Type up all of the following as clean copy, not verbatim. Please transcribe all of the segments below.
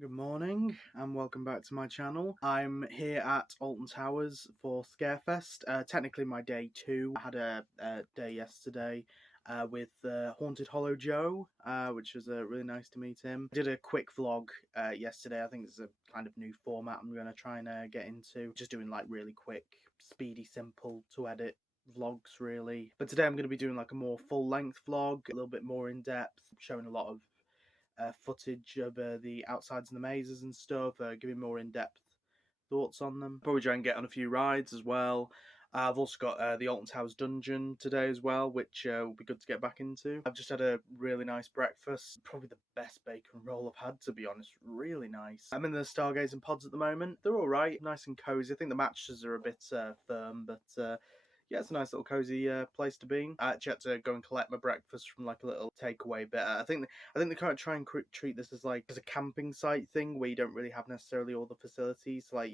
Good morning and welcome back to my channel. I'm here at Alton Towers for Scarefest. Technically my day 2. I had a day yesterday with Haunted Hollow Joe, which was really nice to meet him. I did a quick vlog yesterday. I think it's a kind of new format I'm going to try and get into. Just doing like really quick, speedy, simple to edit vlogs really. But today I'm going to be doing like a more full-length vlog, a little bit more in-depth, showing a lot of footage of the outsides and the mazes and stuff, giving more in-depth thoughts on them. Probably try and get on a few rides as well. I've also got the Alton Towers dungeon today as well, which will be good to get back into. I've just had a really nice breakfast, probably the best bacon roll I've had, to be honest. Really nice. I'm in the stargazing pods at the moment. They're alright, nice and cozy. I think the mattresses are a bit firm, but yeah, it's a nice little cozy place to be. I actually had to go and collect my breakfast from like a little takeaway bit. I think they kind of try and treat this as like as a camping site thing where you don't really have necessarily all the facilities. Like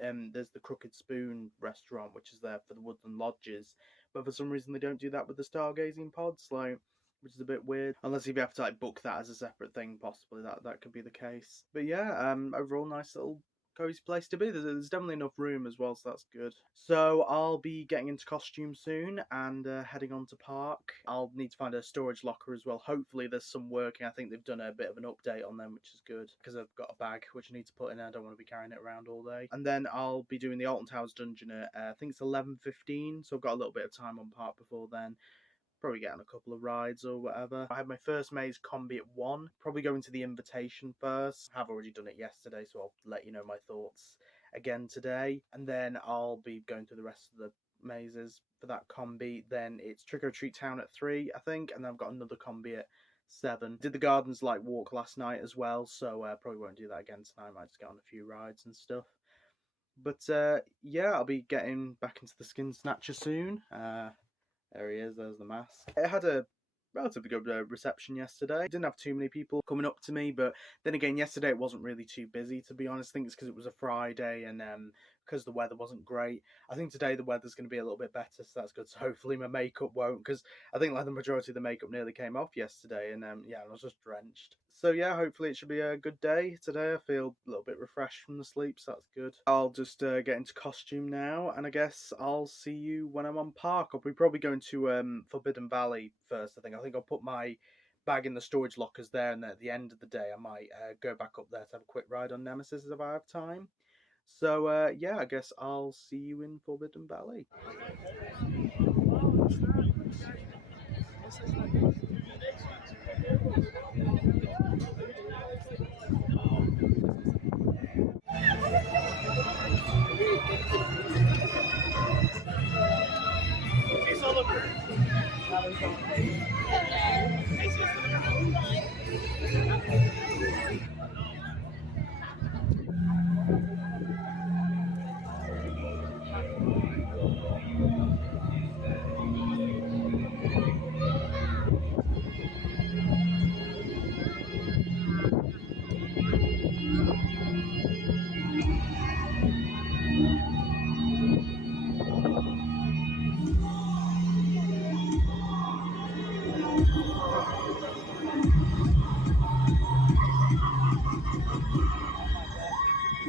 there's the Crooked Spoon restaurant, which is there for the Woodland Lodges, but for some reason they don't do that with the stargazing pods, like, which is a bit weird. Unless if you have to like book that as a separate thing, possibly that could be the case. But yeah, overall nice little cozy place to be. There's definitely enough room as well, so that's good. So I'll be getting into costume soon and heading on to park. I'll need to find a storage locker as well. Hopefully there's some working. I think they've done a bit of an update on them, which is good, because I've got a bag which I need to put in. I don't want to be carrying it around all day. And then I'll be doing the Alton Towers dungeon at I think it's 11:15, so I've got a little bit of time on park before then. Probably getting a couple of rides or whatever. I had my first maze combi at 1. Probably going to the invitation first. I've already done it yesterday, so I'll let you know my thoughts again today. And then I'll be going through the rest of the mazes for that combi. Then it's Trick or Treat Town at 3, I think. And then I've got another combi at 7. Did the Gardens Light Walk last night as well, so probably won't do that again tonight. Might just get on a few rides and stuff. But yeah, I'll be getting back into the Skin Snatcher soon. There he is, there's the mask. It had a relatively good reception yesterday. Didn't have too many people coming up to me, but then again, yesterday it wasn't really too busy, to be honest. I think it's because it was a Friday and because the weather wasn't great. I think today the weather's going to be a little bit better, so that's good. So hopefully my makeup won't, because I think like the majority of the makeup nearly came off yesterday, and yeah, I was just drenched. So yeah, hopefully it should be a good day today. I feel a little bit refreshed from the sleep, so that's good. I'll just get into costume now, and I guess I'll see you when I'm on park. I'll be probably going to Forbidden Valley first, I think. I think I'll put my bag in the storage lockers there, and then at the end of the day I might go back up there to have a quick ride on Nemesis if I have time. So yeah, I guess I'll see you in Forbidden Valley.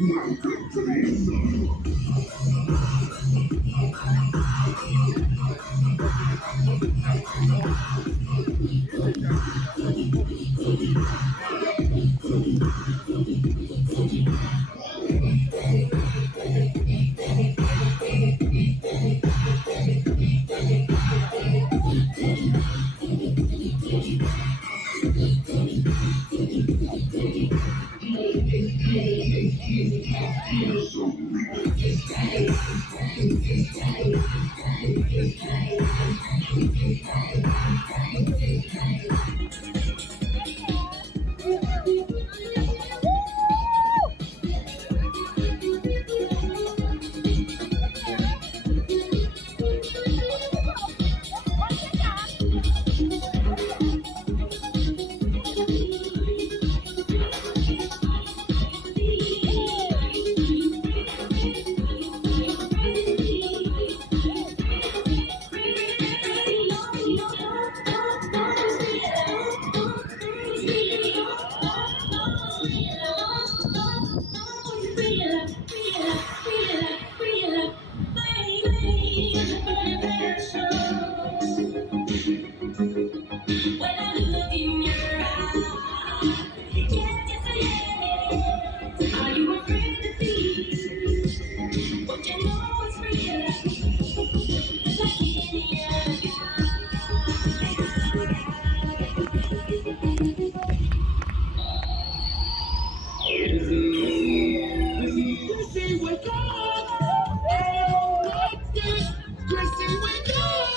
Welcome to the Are you afraid to be what you know is real? Like any other Chrissy, wake up! Oh, like this! Chrissy, wake up!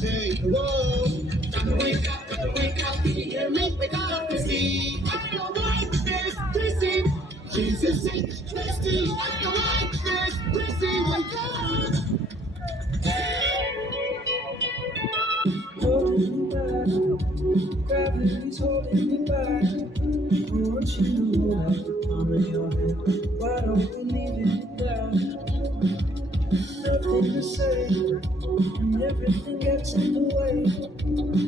Hey, whoa! Gotta wake up, gotta wake up! Can you hear me? Wake up, Chrissy! I don't like this, Chrissy! Jesus, it's Chrissy! I don't like this, Chrissy! Wake up! Holding me back, gravity's holding me back. I want you to hold out the palm of your hand. Why don't we leave it at that? Nothing to say, and everything gets in the way.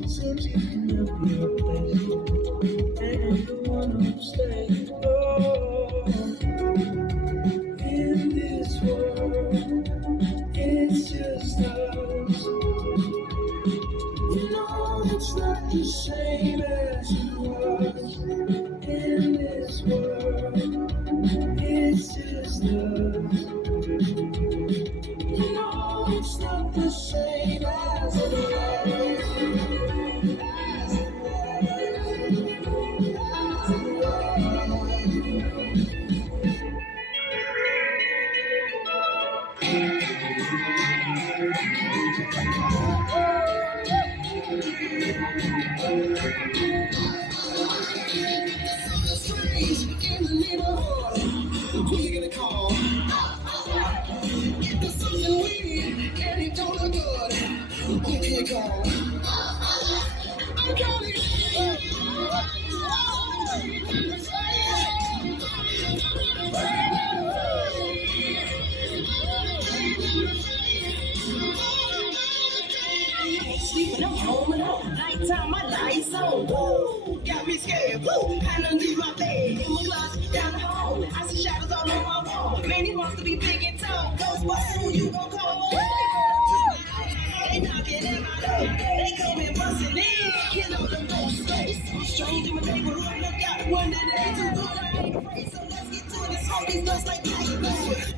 Seems you can never be replaced, and I'm the one who'll stay. Oh, in this world, it's just us. You know it's not the same as it was. In this world, it's just us. You know it's not the same as it was. As it Strange in the neighborhood. Who you gonna call? There's something weird and it don't look good. Who can you call? I'm calling you. Sleeping, I'm home and home. Nighttime, my lights on. Woo! Got me scared. Woo! Had underneath my bed, in my closet, down the hall. I see shadows all on my wall. Man, he wants to be big and tall. Ghostbusters, who you gon' call? They knocking at my door. They coming busting in. Kill all them ghosts. Strange in my neighborhood. Look out, one that ain't too good. I ain't afraid, so let's get to it. Smoke these ghosts like how you do it.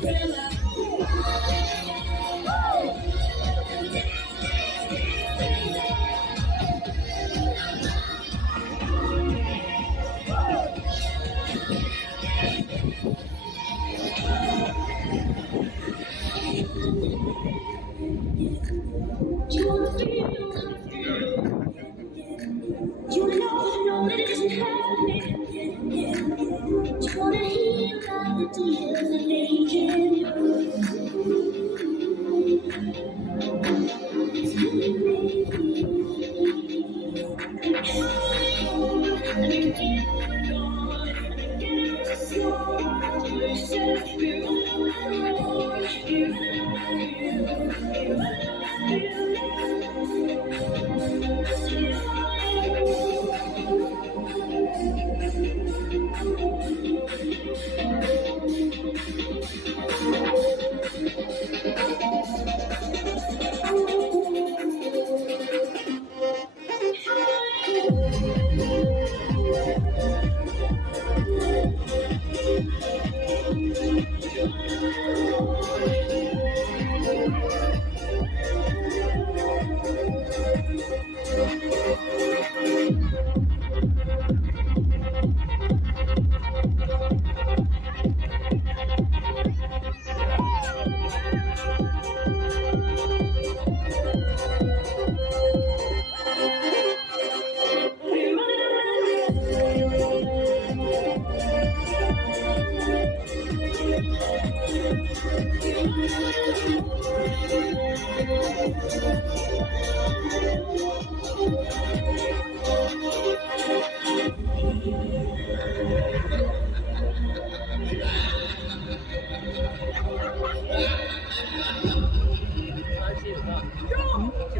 She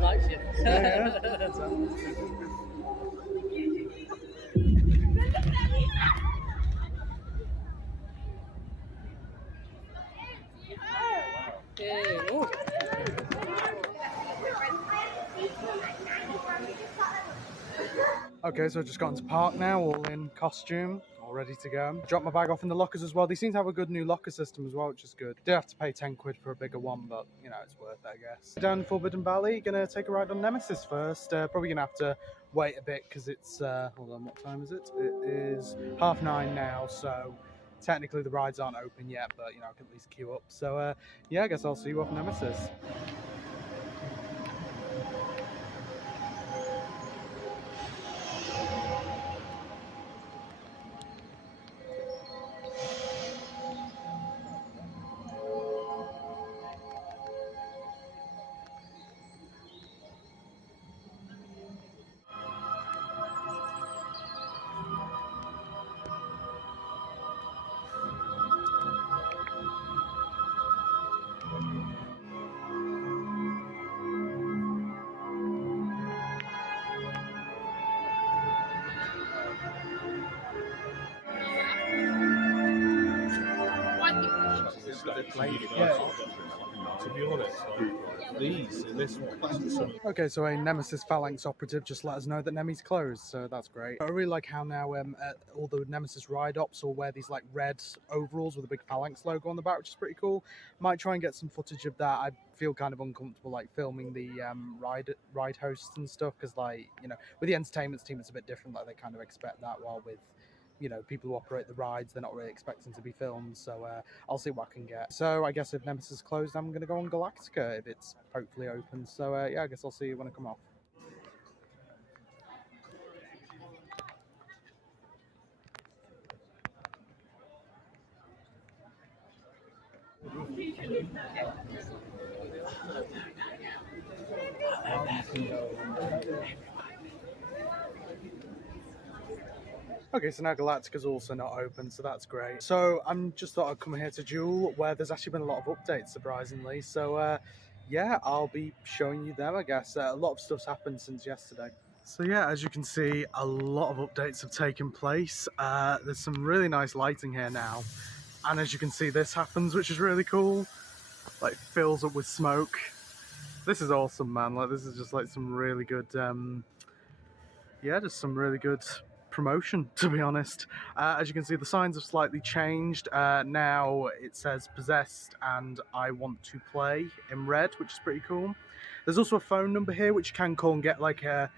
likes you. Okay, so I've just got into park now, all in costume, all ready to go. Dropped my bag off in the lockers as well. They seem to have a good new locker system as well, which is good. Do have to pay 10 quid for a bigger one, but you know, it's worth it, I guess. Down in Forbidden Valley, gonna take a ride on Nemesis first. Probably gonna have to wait a bit because it's, hold on, what time is it? It is 9:30 now, so technically the rides aren't open yet, but you know, I can at least queue up. So yeah, I guess I'll see you off Nemesis. To be honest, these in this one. Okay, so a Nemesis Phalanx operative just let us know that Nemi's closed, so that's great. I really like how now all the Nemesis ride ops all wear these like red overalls with a big Phalanx logo on the back, which is pretty cool. Might try and get some footage of that. I feel kind of uncomfortable like filming the ride hosts and stuff because, like, you know, with the entertainment team it's a bit different. Like, they kind of expect that, while with, you know, people who operate the rides, they're not really expecting to be filmed. So I'll see what I can get. So I guess if Nemesis is closed, I'm going to go on Galactica if it's hopefully open. So yeah, I guess I'll see you when I come off. Okay, so now Galactica's also not open, so that's great. So I'm just thought I'd come here to Duel, where there's actually been a lot of updates, surprisingly. So yeah, I'll be showing you them, I guess. A lot of stuff's happened since yesterday. So yeah, as you can see, a lot of updates have taken place. There's some really nice lighting here now. And as you can see, this happens, which is really cool. Like, fills up with smoke. This is awesome, man. Like, this is just like some really good, yeah, just some really good promotion, to be honest. As you can see, the signs have slightly changed. Now it says possessed and I want to play in red, which is pretty cool. There's also a phone number here which you can call and get like a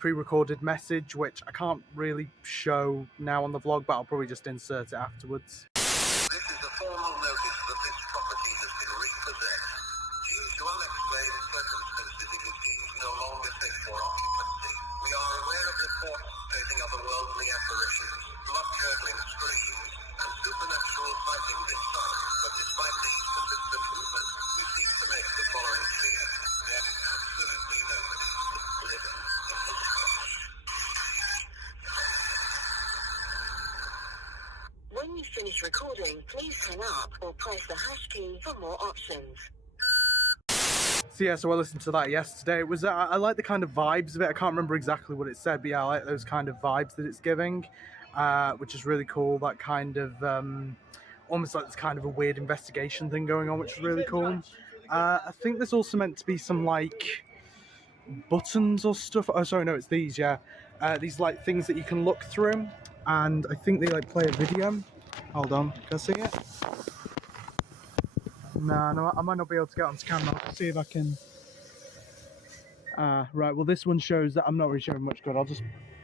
pre-recorded message, which I can't really show now on the vlog, but I'll probably just insert it afterwards. This is a formal notice that this property has been repossessed. Due to unexplained circumstances, it is deemed no longer safe for occupancy. We are aware of reports stating otherworldly apparitions, blood-curdling screams, and supernatural fighting this site. But despite these consistent movements, we seek to make the following clear. There is absolutely nobody living in the house. When you finish recording, please hang up or press the hash key for more options. So yeah, so I listened to that yesterday. It was I like the kind of vibes of it. I can't remember exactly what it said, but yeah, I like those kind of vibes that it's giving, which is really cool. That kind of almost like this kind of a weird investigation thing going on, which is really cool. I think there's also meant to be some like buttons or stuff. Oh, sorry, no, it's these. Yeah, these like things that you can look through, and I think they like play a video. Hold on, can I see it? No, I might not be able to get onto camera. I'll see if I can. Right, well this one shows that I'm not really showing much good. I'll just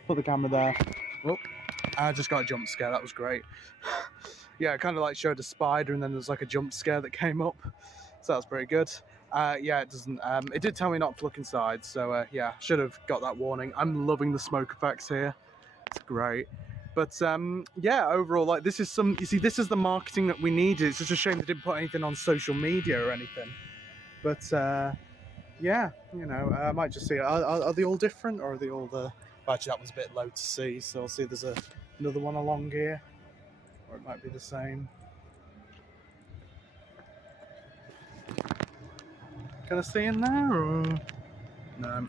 put the camera there. Oh, I just got a jump scare, that was great. Yeah, it kind of like showed a spider and then there's like a jump scare that came up. So that's pretty good. Yeah, it doesn't, it did tell me not to look inside, so yeah, should have got that warning. I'm loving the smoke effects here. It's great. But yeah, overall, like this is you see, this is the marketing that we needed. It's just a shame they didn't put anything on social media or anything. But yeah, you know, I might just see, are they all different or are they all the, actually that one's a bit low to see, so I'll see if there's another one along here, or it might be the same. Can I see in there or no?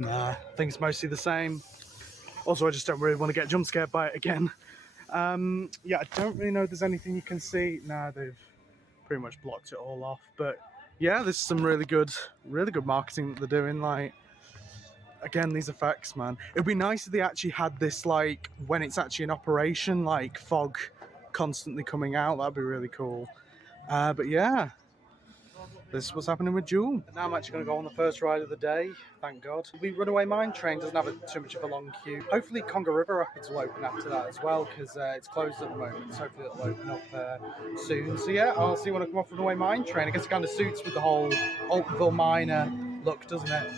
Nah, I think it's mostly the same. Also, I just don't really want to get jump scared by it again. Yeah, I don't really know if there's anything you can see. Nah, they've pretty much blocked it all off. But yeah, there's some really good marketing that they're doing. Like, again, these effects, man. It'd be nice if they actually had this, like, when it's actually in operation, like fog constantly coming out. That'd be really cool. But yeah. This is what's happening with Duel. Now I'm actually going to go on the first ride of the day, thank God. The Runaway Mine train doesn't have too much of a long queue. Hopefully Congo River Rapids will open after that as well, because it's closed at the moment, so hopefully it'll open up soon. So yeah, I'll see when I come off Runaway Mine train. I guess it kind of suits with the whole Altonville miner look, doesn't it?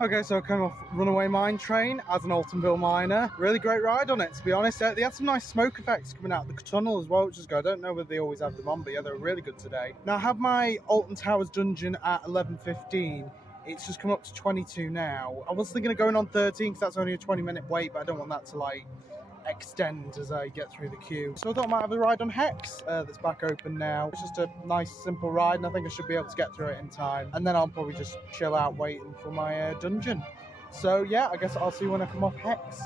Okay, so I came off Runaway Mine train as an Altonville miner. Really great ride on it, to be honest. They had some nice smoke effects coming out of the tunnel as well, which is good. I don't know whether they always have them on, but yeah, they were really good today. Now, I have my Alton Towers dungeon at 11:15. It's just come up to 22 now. I was thinking of going on 13 because that's only a 20-minute wait, but I don't want that to like extend as I get through the queue. So I thought I might have a ride on Hex that's back open now. It's just a nice simple ride and I think I should be able to get through it in time. And then I'll probably just chill out waiting for my dungeon. So yeah, I guess I'll see when I come off Hex.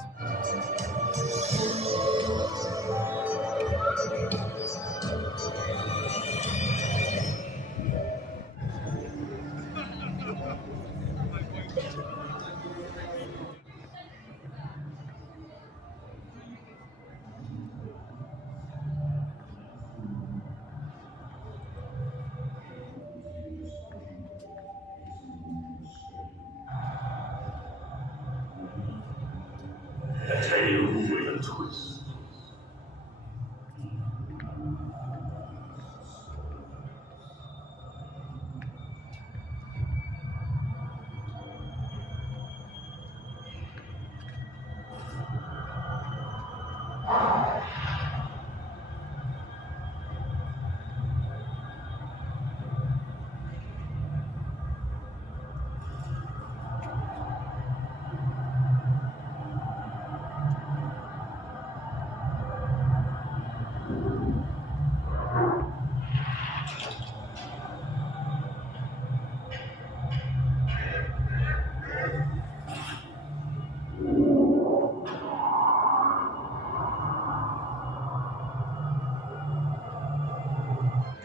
failed with a twist.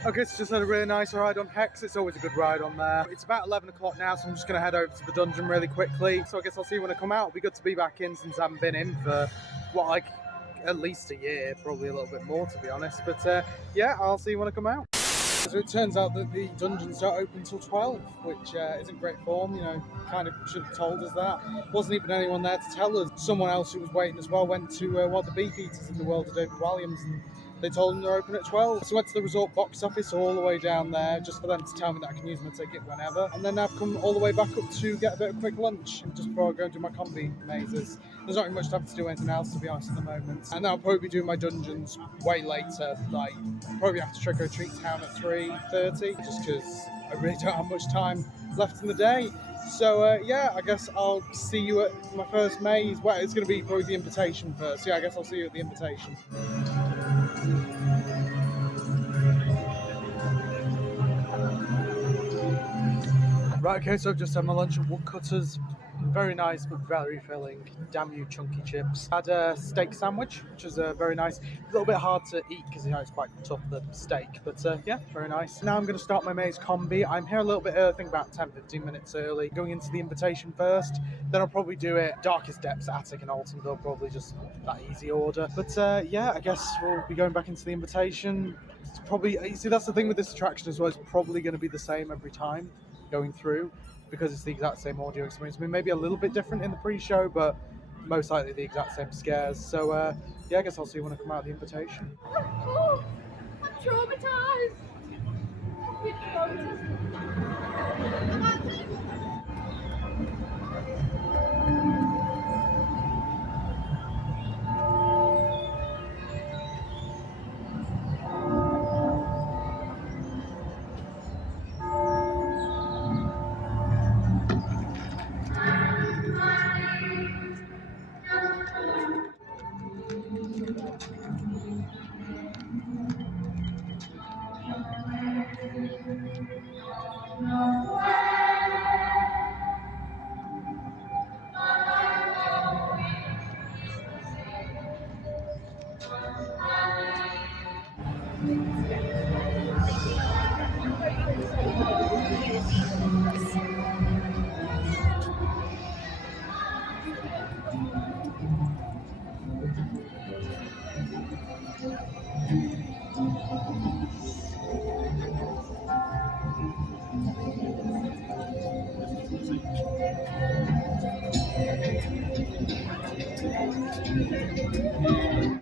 Okay, so just had a really nice ride on Hex. It's always a good ride on there. It's about 11 o'clock now, so I'm just going to head over to the dungeon really quickly. So I guess I'll see you when I come out. It'll be good to be back in since I haven't been in for, what, like, at least a year, probably a little bit more, to be honest. But yeah, I'll see you when I come out. So it turns out that the dungeons don't open till 12, which isn't great form, you know, kind of should have told us that. Wasn't even anyone there to tell us. Someone else who was waiting as well went to one of the Beefeaters in the world of David Williams, and they told them they're open at 12. So I went to the resort box office all the way down there just for them to tell me that I can use my ticket whenever. And then I've come all the way back up to get a bit of quick lunch just before I go and do my combi mazes. There's not really much time to do anything else, to be honest, at the moment. And I'll probably be doing my dungeons way later, like probably have to trick or treat town at 3:30, just because I really don't have much time left in the day. So yeah, I guess I'll see you at my first maze. Well, it's going to be probably the invitation first. Yeah, I guess I'll see you at the invitation. Right, okay, so I've just had my lunch at Woodcutters. Very nice, but very filling. Damn you, chunky chips. Had a steak sandwich, which was very nice. A little bit hard to eat because, you know, it's quite tough, the steak. But yeah, very nice. Now I'm going to start my maze combi. I'm here a little bit early, I think about 10-15 minutes early. Going into the invitation first. Then I'll probably do it Darkest Depths, Attic and Altonville, probably just that easy order. But yeah, I guess we'll be going back into the invitation. It's probably, you see, that's the thing with this attraction as well. It's probably going to be the same every time going through, because it's the exact same audio experience. I mean, maybe a little bit different in the pre-show, but most likely the exact same scares. So yeah, I guess I'll see you when I come out of the invitation. Oh, I'm traumatized.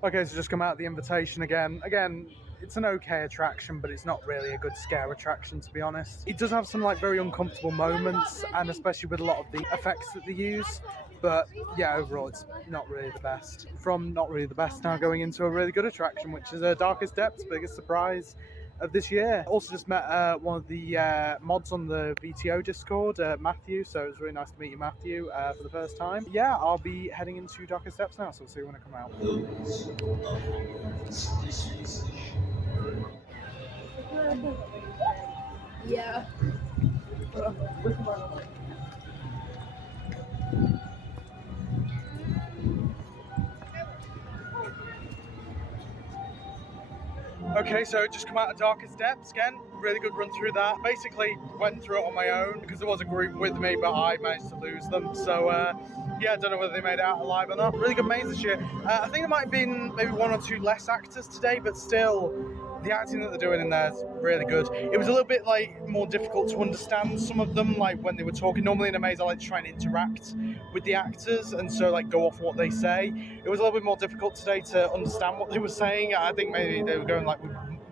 Okay, so just come out of the invitation again. Again, it's an okay attraction, but it's not really a good scare attraction, to be honest. It does have some like very uncomfortable moments, and especially with a lot of the effects that they use. But yeah, overall, it's not really the best. From not really the best, now going into a really good attraction, which is Darkest Depths, biggest surprise of this year. Also just met one of the mods on the VTO Discord, Matthew, so it was really nice to meet you, Matthew, for the first time. Yeah, I'll be heading into Darkest Depths now, so we'll see you when I come out. Yeah. Okay, so just come out of Darkest Depths again. Really good run through that. Basically went through it on my own because there was a group with me, but I managed to lose them. So yeah, I don't know whether they made it out alive or not. Really good maze this year. I think there might have been maybe one or two less actors today, but still The acting that they're doing in there is really good. It was a little bit like more difficult to understand some of them, like when they were talking. Normally in a maze I like to try and interact with the actors and so like go off what they say. It was a little bit more difficult today to understand what they were saying. I think maybe they were going like with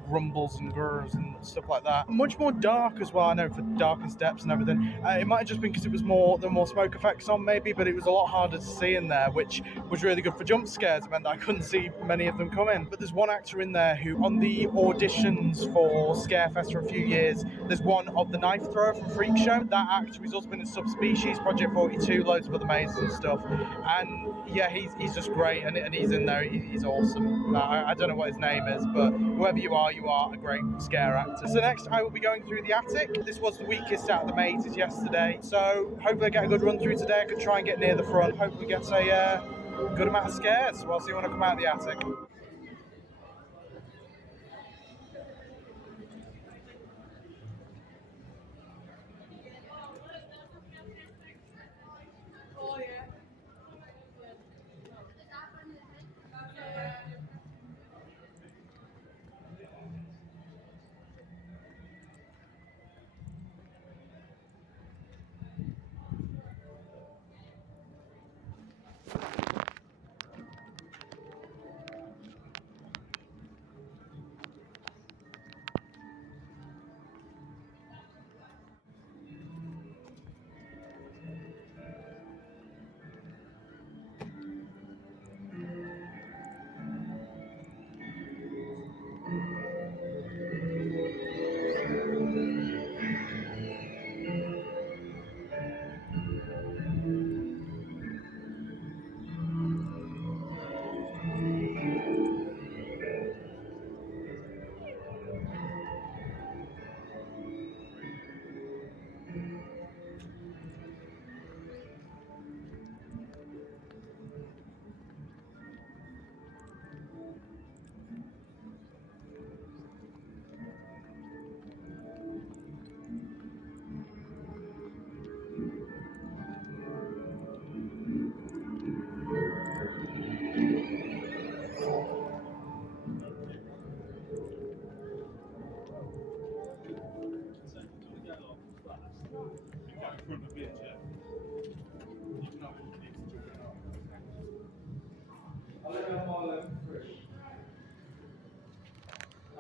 grumbles and grrs and stuff like that. Much more dark as well, I know, for darkest depths and everything. It might have just been because it was there were more smoke effects on maybe, but it was a lot harder to see in there, which was really good for jump scares. It meant that I couldn't see many of them coming. But there's one actor in there who, on the auditions for Scarefest for a few years, there's one of the knife thrower from Freak Show. That actor, he's also been in Subspecies, Project 42, loads of other mazes and stuff. And yeah, he's just great, and he's in there. He's awesome. I don't know what his name is, but whoever you are a great scare actor. So next I will be going through the attic. This was the weakest out of the mazes yesterday, so hopefully I get a good run through today. I could try and get near the front, hopefully get a good amount of scares. So I'll see you when I come out of the attic.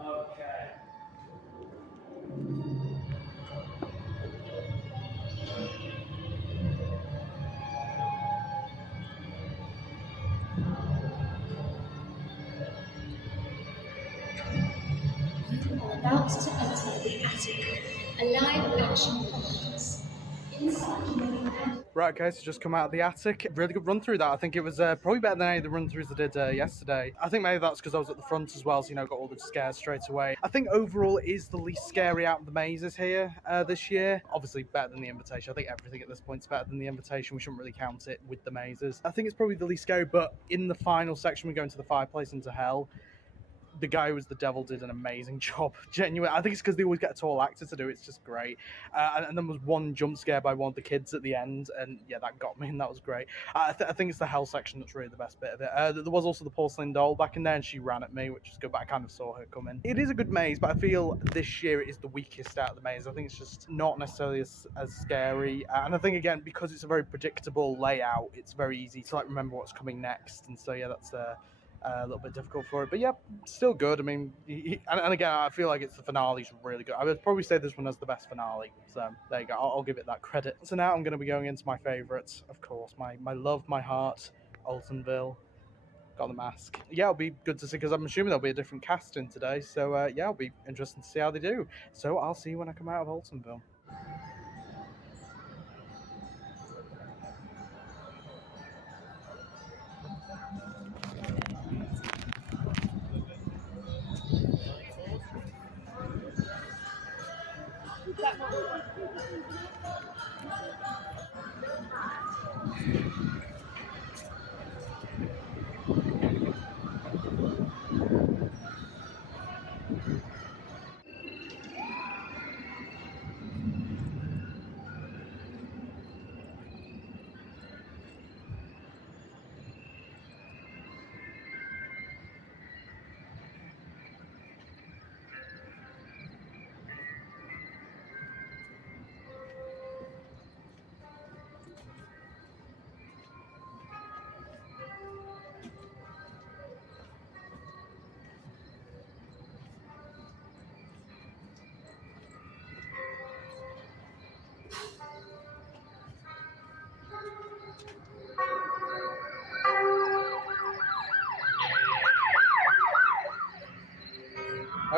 Okay. You are about to enter the attic, a live action performance. Inside you may find Right, okay, so just come out of the attic. Really good run through that. I think it was probably better than any of the run throughs I did yesterday. I think maybe that's because I was at the front as well, so got all the scares straight away. I think overall it is the least scary out of the mazes here this year. Obviously better than the Invitation. I think everything at this point is better than the Invitation. We shouldn't really count it with the mazes. I think it's probably the least scary, but in the final section, we go into the fireplace into hell. The guy who was the devil did an amazing job. Genuine. I think it's because they always get a tall actor to do it. It's just great. And then there was one jump scare by one of the kids at the end, and yeah, that got me, and that was great. I think it's the hell section that's really the best bit of it. There was also the porcelain doll back in there, and she ran at me, which is good, but I kind of saw her coming. It is a good maze, but I feel this year it is the weakest out of the maze. I think it's just not necessarily as scary. And I think, again, because it's a very predictable layout, it's very easy to remember what's coming next. And so, yeah, that's a little bit difficult for it, but yeah, still good. I mean, and again, I feel like it's the finale's really good. I would probably say this one has the best finale, so there you go. I'll give it that credit. So now I'm going to be going into my favourites, of course, my love, my heart, Altonville. Got the mask. Yeah, it'll be good to see, because I'm assuming there'll be a different cast in today, so yeah, it'll be interesting to see how they do. So I'll see you when I come out of Altonville.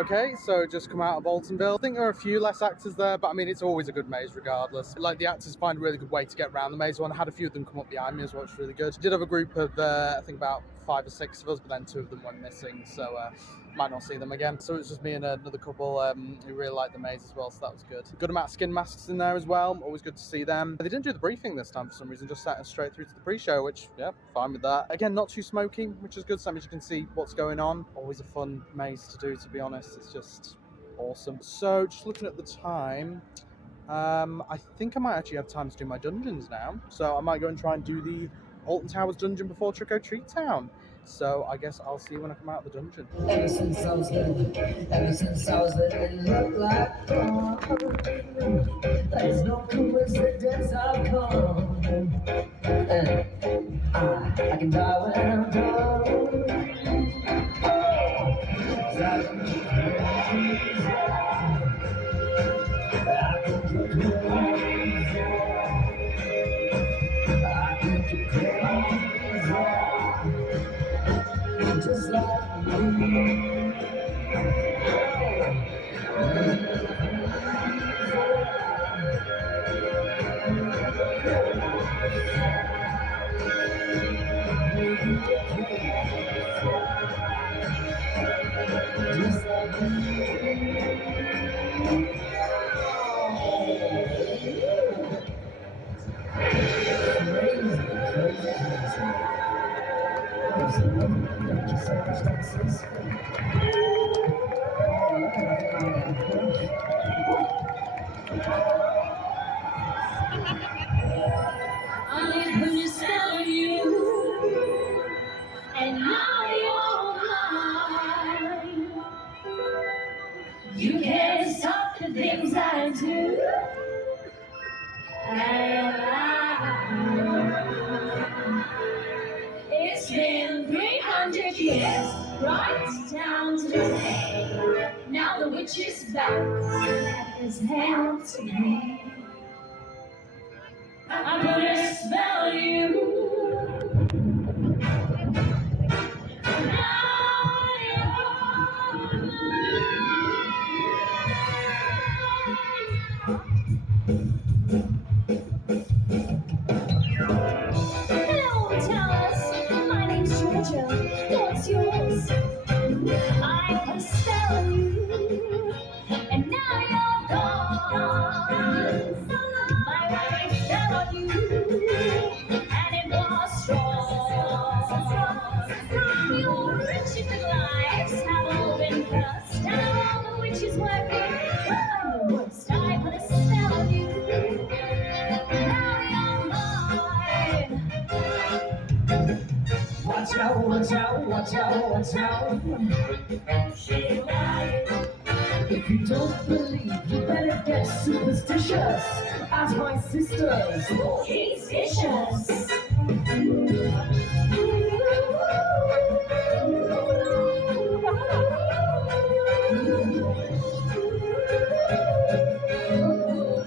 Okay, so just come out of Altonville. I think there are a few less actors there, but I mean, it's always a good maze regardless. Like, the actors find a really good way to get around the maze one. I had a few of them come up behind me as well, which was really good. Did have a group of, I think about 5 or 6 of us, but then 2 of them went missing, so might not see them again. So it's just me and another couple who really liked the maze as well, so that was good. Good amount of skin masks in there as well, always good to see them. They didn't do the briefing this time for some reason, just sat us straight through to the pre-show, which, yeah, fine with that. Again, not too smoky, which is good, so that means you can see what's going on. Always a fun maze to do, to be honest. It's just awesome. So, just looking at the time, I think I might actually have time to do my dungeons now. So I might go and try and do the Alton Towers dungeon before Trick or Treat Town. So I guess I'll see you when I come out of the dungeon. Ever since I was little, it looked like fun. There's no coincidence I've come. And I can die when I'm done. Just like me. Just like circumstances. I put a spell on you, and now you're mine. You can't stop the things I do. It's been 300 years, right down to the day. Now the witch is back, has held to me. I put a spell on you. Now you're Hello, Thomas. My name's Georgia. What's yours? I put a spell on you, and now you're gone. My right fell on you, and it was strong. Your wretched lives have all been cursed, and all the witches working for the worst. I put a spell on you, now you're mine. Watch out, watch out, watch out, watch out. She lied. If you don't believe, you better get superstitious. As my sisters. He's vicious.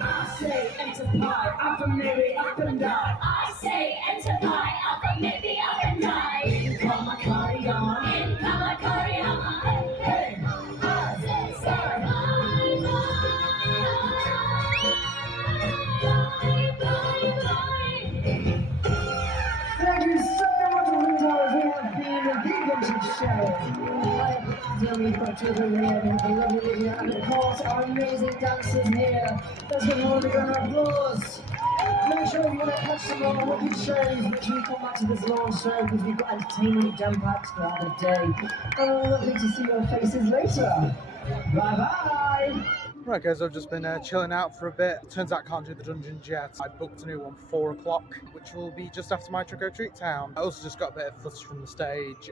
I say enter pie, after Mary, up and die. I say enter pie, alpha maybe up and die. Come my carry on. In come a curry on. Hey, I say sorry. Thank you so much for the dollars who have been a vegan show. I have dearly purchased a land for lovely Lydia and of course our amazing dancers here. Let's give them all a round of applause. Make sure if you want to catch some more wicked shows, make sure you come back to this launch show because we've got entertaining jump packs throughout the day. And lovely to see your faces later. Bye bye. Right guys, I've just been chilling out for a bit. Turns out I can't do the dungeons yet. I booked a new one 4 o'clock, which will be just after my Trick or Treat Town. I also just got a bit of footage from the stage.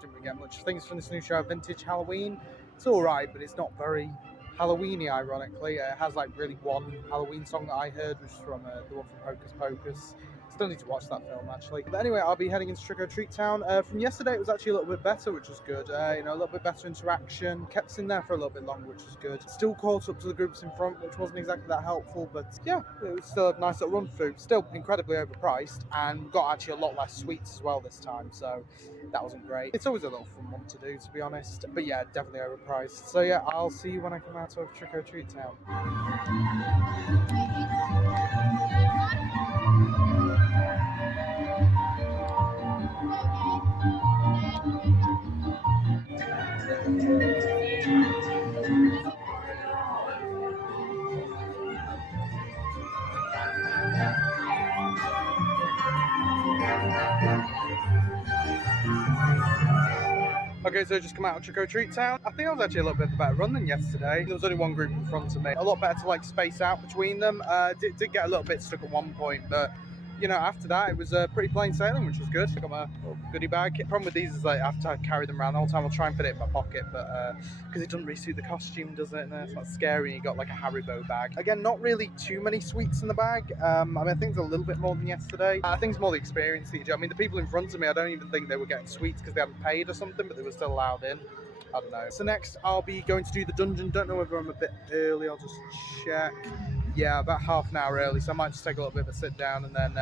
Didn't really get much things from this new show, Vintage Halloween. It's alright, but it's not very Halloweeny, ironically. It has like really one Halloween song that I heard, which is from the one from Hocus Pocus. It's Still need to watch that film actually. But anyway, I'll be heading into Trick or Treat Town. From yesterday, it was actually a little bit better, which was good. You know, a little bit better interaction. Kept us in there for a little bit longer, which was good. Still caught up to the groups in front, which wasn't exactly that helpful, but yeah, it was still a nice little run through. Still incredibly overpriced, and got actually a lot less sweets as well this time, so that wasn't great. It's always a little fun one to do, to be honest, but yeah, definitely overpriced. So yeah, I'll see you when I come out of Trick or Treat Town. Okay, so just come out of Trick or Treat Town. I think I was actually a little bit of a better run than yesterday. There was only one group in front of me. A lot better to like space out between them. Did get a little bit stuck at one point, but you know, after that, it was pretty plain sailing, which was good. I got my little goodie bag. The problem with these is like, I have to carry them around the whole time. I'll try and fit it in my pocket, but because it doesn't really suit the costume, does it? And it's not scary. You got like a Haribo bag. Again, not really too many sweets in the bag. I mean, I think it's a little bit more than yesterday. I think it's more the experience that you do. I mean, the people in front of me, I don't even think they were getting sweets because they hadn't paid or something, but they were still allowed in. I don't know. So next, I'll be going to do the dungeon. Don't know whether I'm a bit early. I'll just check. Yeah, about half an hour early, so I might just take a little bit of a sit down and then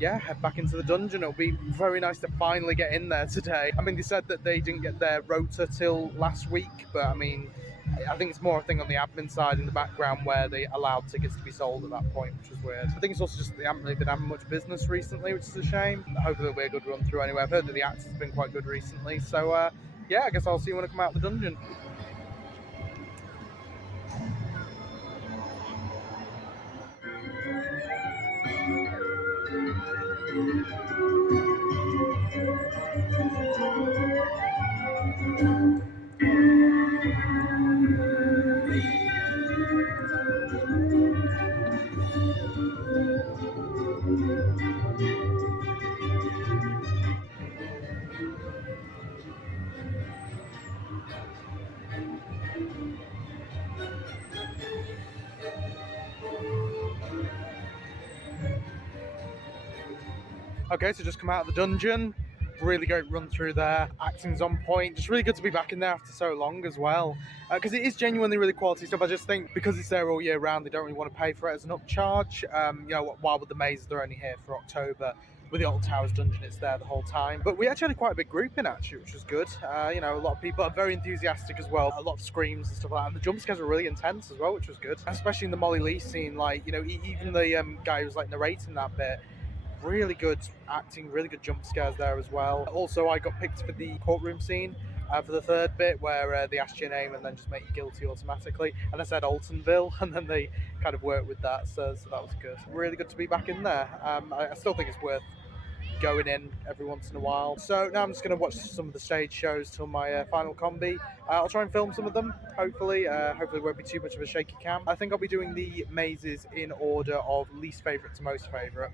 yeah, head back into the dungeon. It'll be very nice to finally get in there today. I mean, they said that they didn't get their rota till last week, but I mean, I think it's more a thing on the admin side in the background where they allowed tickets to be sold at that point, which was weird. I think it's also just that they haven't really been having much business recently, which is a shame. Hopefully it'll be a good run through anyway. I've heard that the acts has been quite good recently, so yeah, I guess I'll see you when I come out of the dungeon. Okay, so just come out of the dungeon. Really great run through there. Acting's on point. Just really good to be back in there after so long as well. Because it is genuinely really quality stuff. I just think because it's there all year round, they don't really want to pay for it as an upcharge. You know, while with the mazes, they're only here for October. With the Alton Towers dungeon, it's there the whole time. But we actually had quite a big group in actually, which was good. You know, a lot of people are very enthusiastic as well. A lot of screams and stuff like that. And the jump scares were really intense as well, which was good. Especially in the Molly Lee scene, like, you know, even the guy who was like narrating that bit, really good acting, really good jump scares there as well. Also, I got picked for the courtroom scene for the third bit where they asked your name and then just make you guilty automatically. And I said Altonville, and then they kind of worked with that, so that was good. Really good to be back in there. I still think it's worth going in every once in a while. So now I'm just going to watch some of the stage shows till my final combi. I'll try and film some of them, hopefully. Hopefully it won't be too much of a shaky cam. I think I'll be doing the mazes in order of least favourite to most favourite.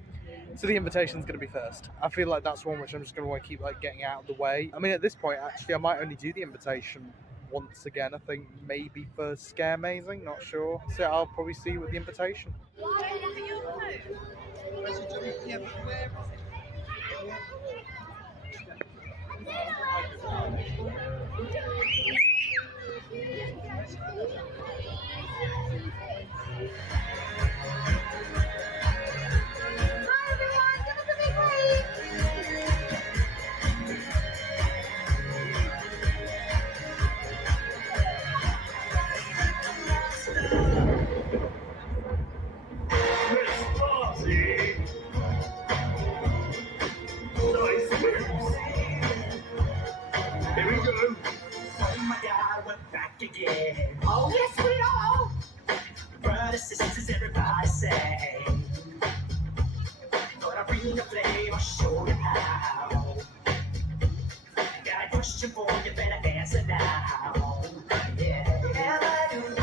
So the invitation's going to be first. I feel like that's one which I'm just going to want to keep like getting out of the way. I mean, at this point, actually, I might only do the invitation once again. I think maybe for Scare Mazing, not sure. So I'll probably see you with the invitation. Oh, yes, we all. Brothers, sisters, everybody say. Gonna bring the flame, I'll show you how. Got a question for you, better answer now. Yeah. Am I doing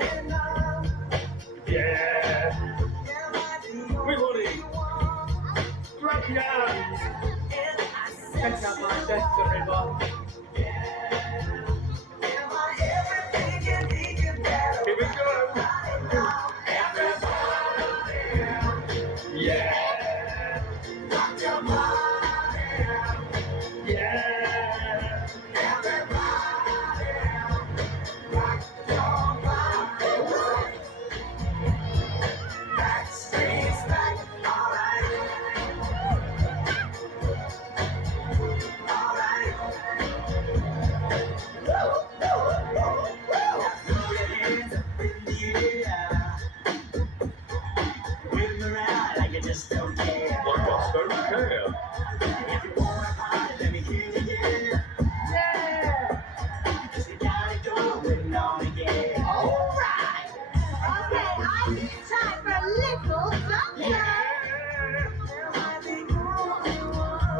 it enough? Yeah. Am I doing everybody? Right now. Catch up my desk, everybody. Here we go. Yeah. Time for a little something.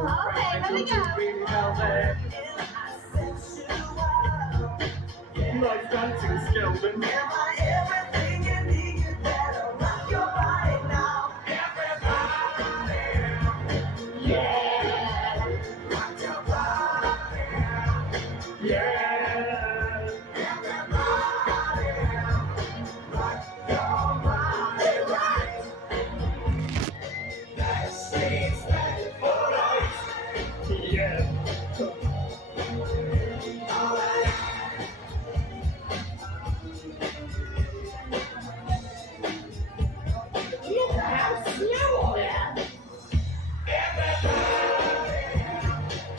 Okay, here we go. Nice dancing skill, then. Everything you need, you better rock your body now. Everybody, Yeah. rock your body. Yeah. Everybody, rock your body right. That street's back for us. Yeah. All right. Look how slow I am.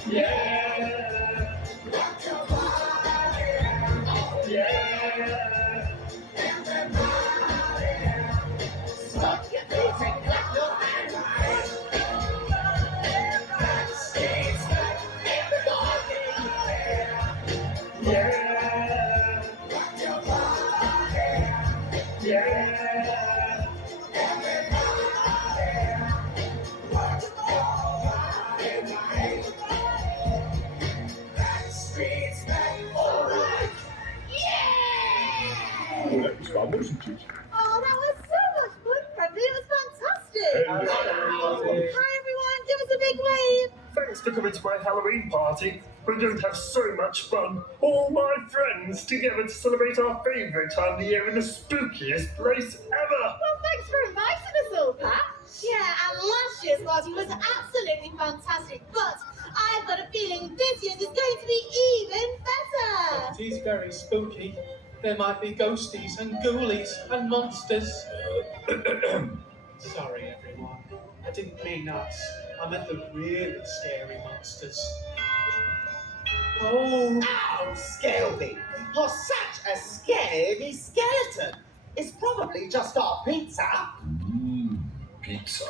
Yeah. Rock your body. Yeah. Stop your feet and clap your hands. That street's back. Everybody. Yeah. Rock your body. Yeah. That street's back. All right. Well, that was fun, wasn't it? Oh, that was so much fun, Friendly. It was fantastic. Hello. Hi, everyone. Give us a big wave. Thanks for coming to my Halloween party. We're going to have so much fun. All my friends together to celebrate our favourite time of the year in the spookiest place ever. Well, thanks for inviting us all, Pat. Yeah, and last year's party was absolutely fantastic, but I've got a feeling this year's is going to be even better. It is very spooky. There might be ghosties and ghoulies and monsters. Sorry, everyone. I didn't mean us. I meant the really scary monsters. Oh, Oh, Skelby, you're such a scary skeleton. It's probably just our pizza. Pizza.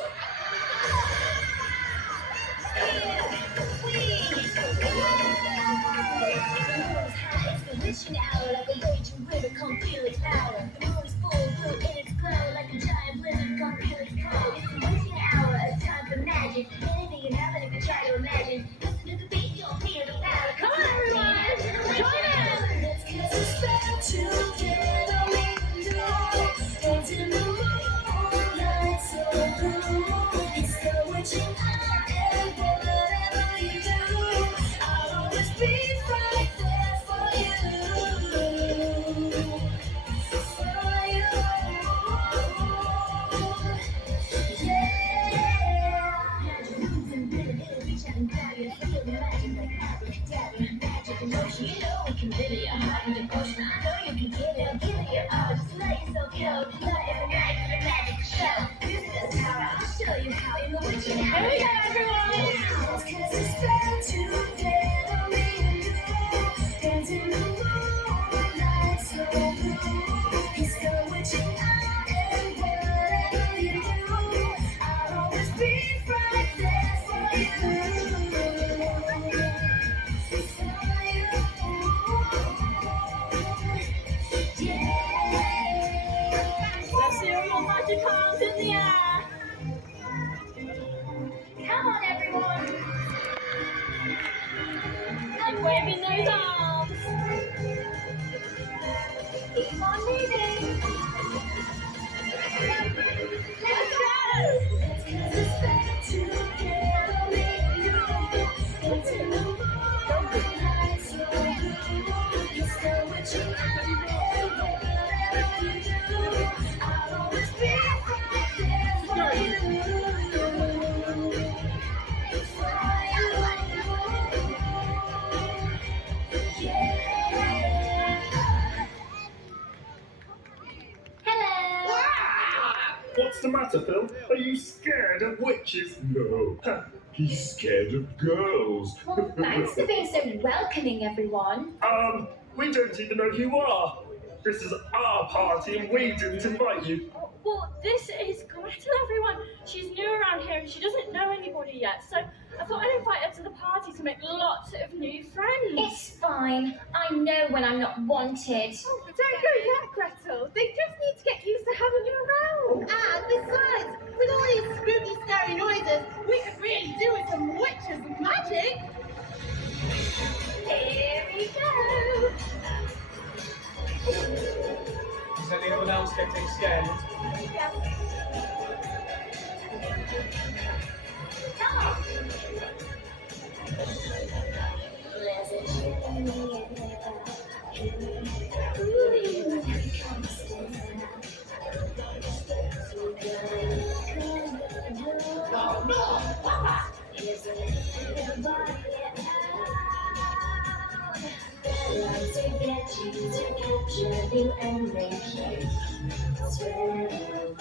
It's the witching hour, like a raging river, come feel its power. The moon is full, blue in its glow, like a giant blizzard, come feel its cold. It's the witching hour, a time for magic. Anything can happen if you try to imagine. Listen to the beat, you'll feel the power. Come on, everyone, join us! Let's get a spell together, we can do it. Dance in the moonlight, so blue. It's the witching hour, and whatever you do, I'll always be right there for you. For you. Yeah. Magic moves and rhythm, it'll reach out and grab you. Feel the magic like abracadabra. Magic emotion, you know we can really your heart and devotion. I know you can give it your all. Just let yourself go. Tonight every night for the magic show. Music is power. I'll show you how in the witching hour. Here we go, everyone. Let's cast a spell together, we can do. Dance in the moonlight, so blue. It's the witching hour, and whatever you do, I'll always be right there for you. Yeah. Let's see all your magic arms in the air. Come on, everyone. Keep waving those arms. Keep on moving. Let's go. Let's get this back together, we can do. Dance in the moonlight, so blue. It's the witching hour, whatever you do, I'll always be right there for you. What's the matter, Phil? Are you scared of witches? No. He's scared of girls. Well, thanks for being so welcoming, everyone. We don't even know who you are. This is our party and we didn't invite you. Well, this is Gretel, everyone. She's new around here and she doesn't know anybody yet, so I thought I'd invite her to the party to make lots of new friends. It's fine. I know when I'm not wanted. Oh, don't go yet, Gretel. They just need to get used to having you around. Here we go. Is anyone else getting scared? Yeah. No, no! To get you, to capture you and make you spellbound.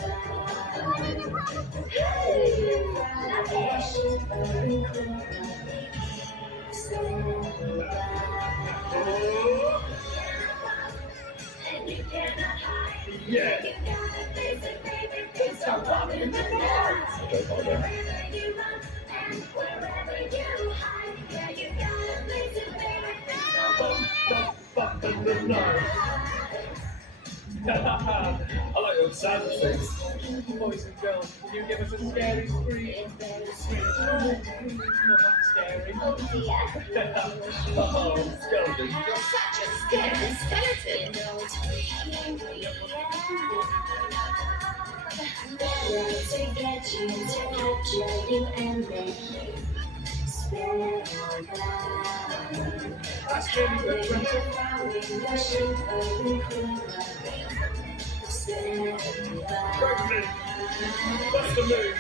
And you cannot hide. Yeah. You gotta face it, baby. It's a walk in the night. Wherever you run and wherever you hide. Yeah, you gotta face it, baby. It's a Bump in the night. I like your sound effects. Boys and girls, can you give us a scary scream? Scream. Not that scary. Oh dear. Oh, Skeleton. You're such a scary skeleton. To get you, to capture you and make you spellbound. That's really good, Gretel. Your shivering, quivering spellbound. Franklin, what's the move?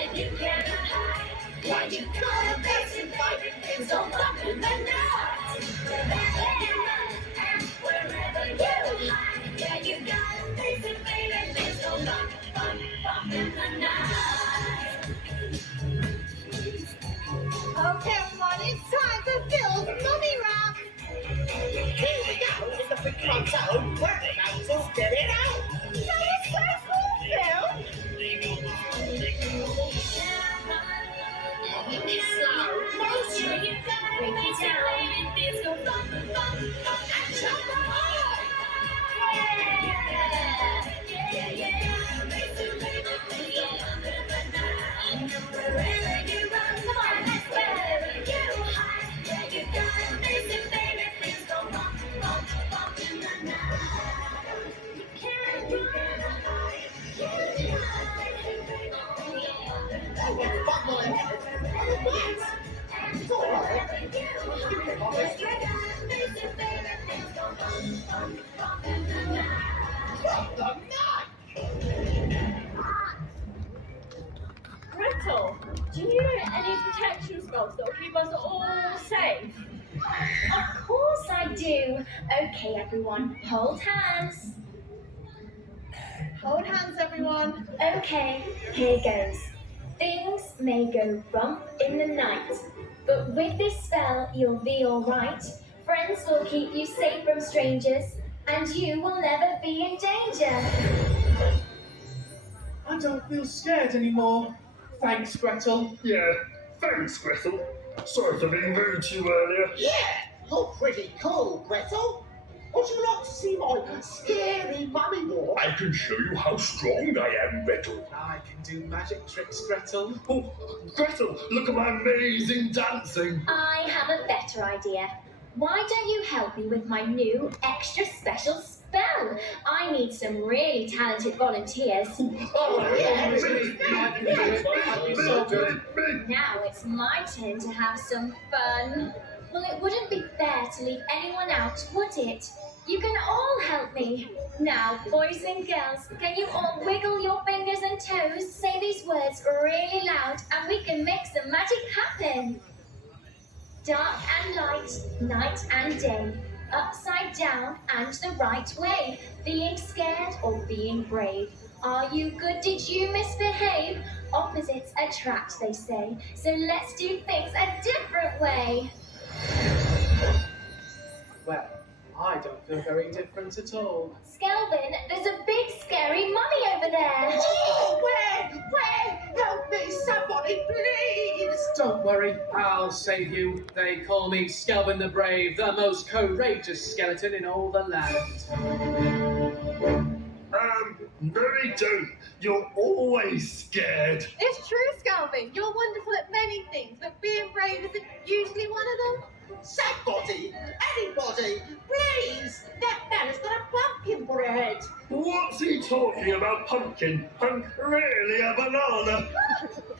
And you cannot hide. Why you gotta face it, baby? It's a walk in the night. Wherever you run and wherever you hide. Yeah, you gotta face it, baby. It's a walk in the night. Okay, everyone, it's time for Bill's mummy rap. Here we go. It's the big console. We're about to get it out. That is so cool, Bill. Slow motion. Break it down. Let's go bump, bump, bump, and jump around. Yeah, yeah, yeah. Face it, baby, it's a walk in the night. Wherever you run, come on, let's wherever you hide. Yeah, you gotta face it, baby, things go bump, bump, bump in the night. You can't hide. You can't hide. Oh, fuck my head. What? It's all right. What the night? Gretel, do you know any protection spells that will keep us all safe? Of course I do. Okay, everyone, hold hands. Hold hands, everyone. Okay, here goes. Things may go bump in the night, but with this spell you'll be alright. Friends will keep you safe from strangers, and you will never be in danger. I don't feel scared anymore. Thanks, Gretel. Yeah, thanks, Gretel. Sorry for being rude to you earlier. Yeah, you're pretty cool, Gretel. Would you like to see my scary mummy war? I can show you how strong I am, Gretel. I can do magic tricks, Gretel. Oh, Gretel, look at my amazing dancing. I have a better idea. Why don't you help me with my new extra special spell? I need some really talented volunteers. Oh, yeah. I can do it. I'd be so good. Now it's my turn to have some fun. Well, it wouldn't be fair to leave anyone out, would it? You can all help me. Now, boys and girls, can you all wiggle your fingers and toes, say these words really loud, and we can make some magic happen. Dark and light, night and day, upside down and the right way, being scared or being brave. Are you good? Did you misbehave? Opposites attract, they say, so let's do things a different way. Well, I don't feel very different at all. Skelvin, there's a big scary mummy over there. Oh, where? Help me, somebody, please! Don't worry, I'll save you. They call me Skelvin the Brave, the most courageous skeleton in all the land. No, they don't. You're always scared. It's true, Scalvin. You're wonderful at many things, but being brave isn't usually one of them. Somebody, anybody, please! That man has got a pumpkin for a head. What's he talking about, pumpkin? I'm really a banana.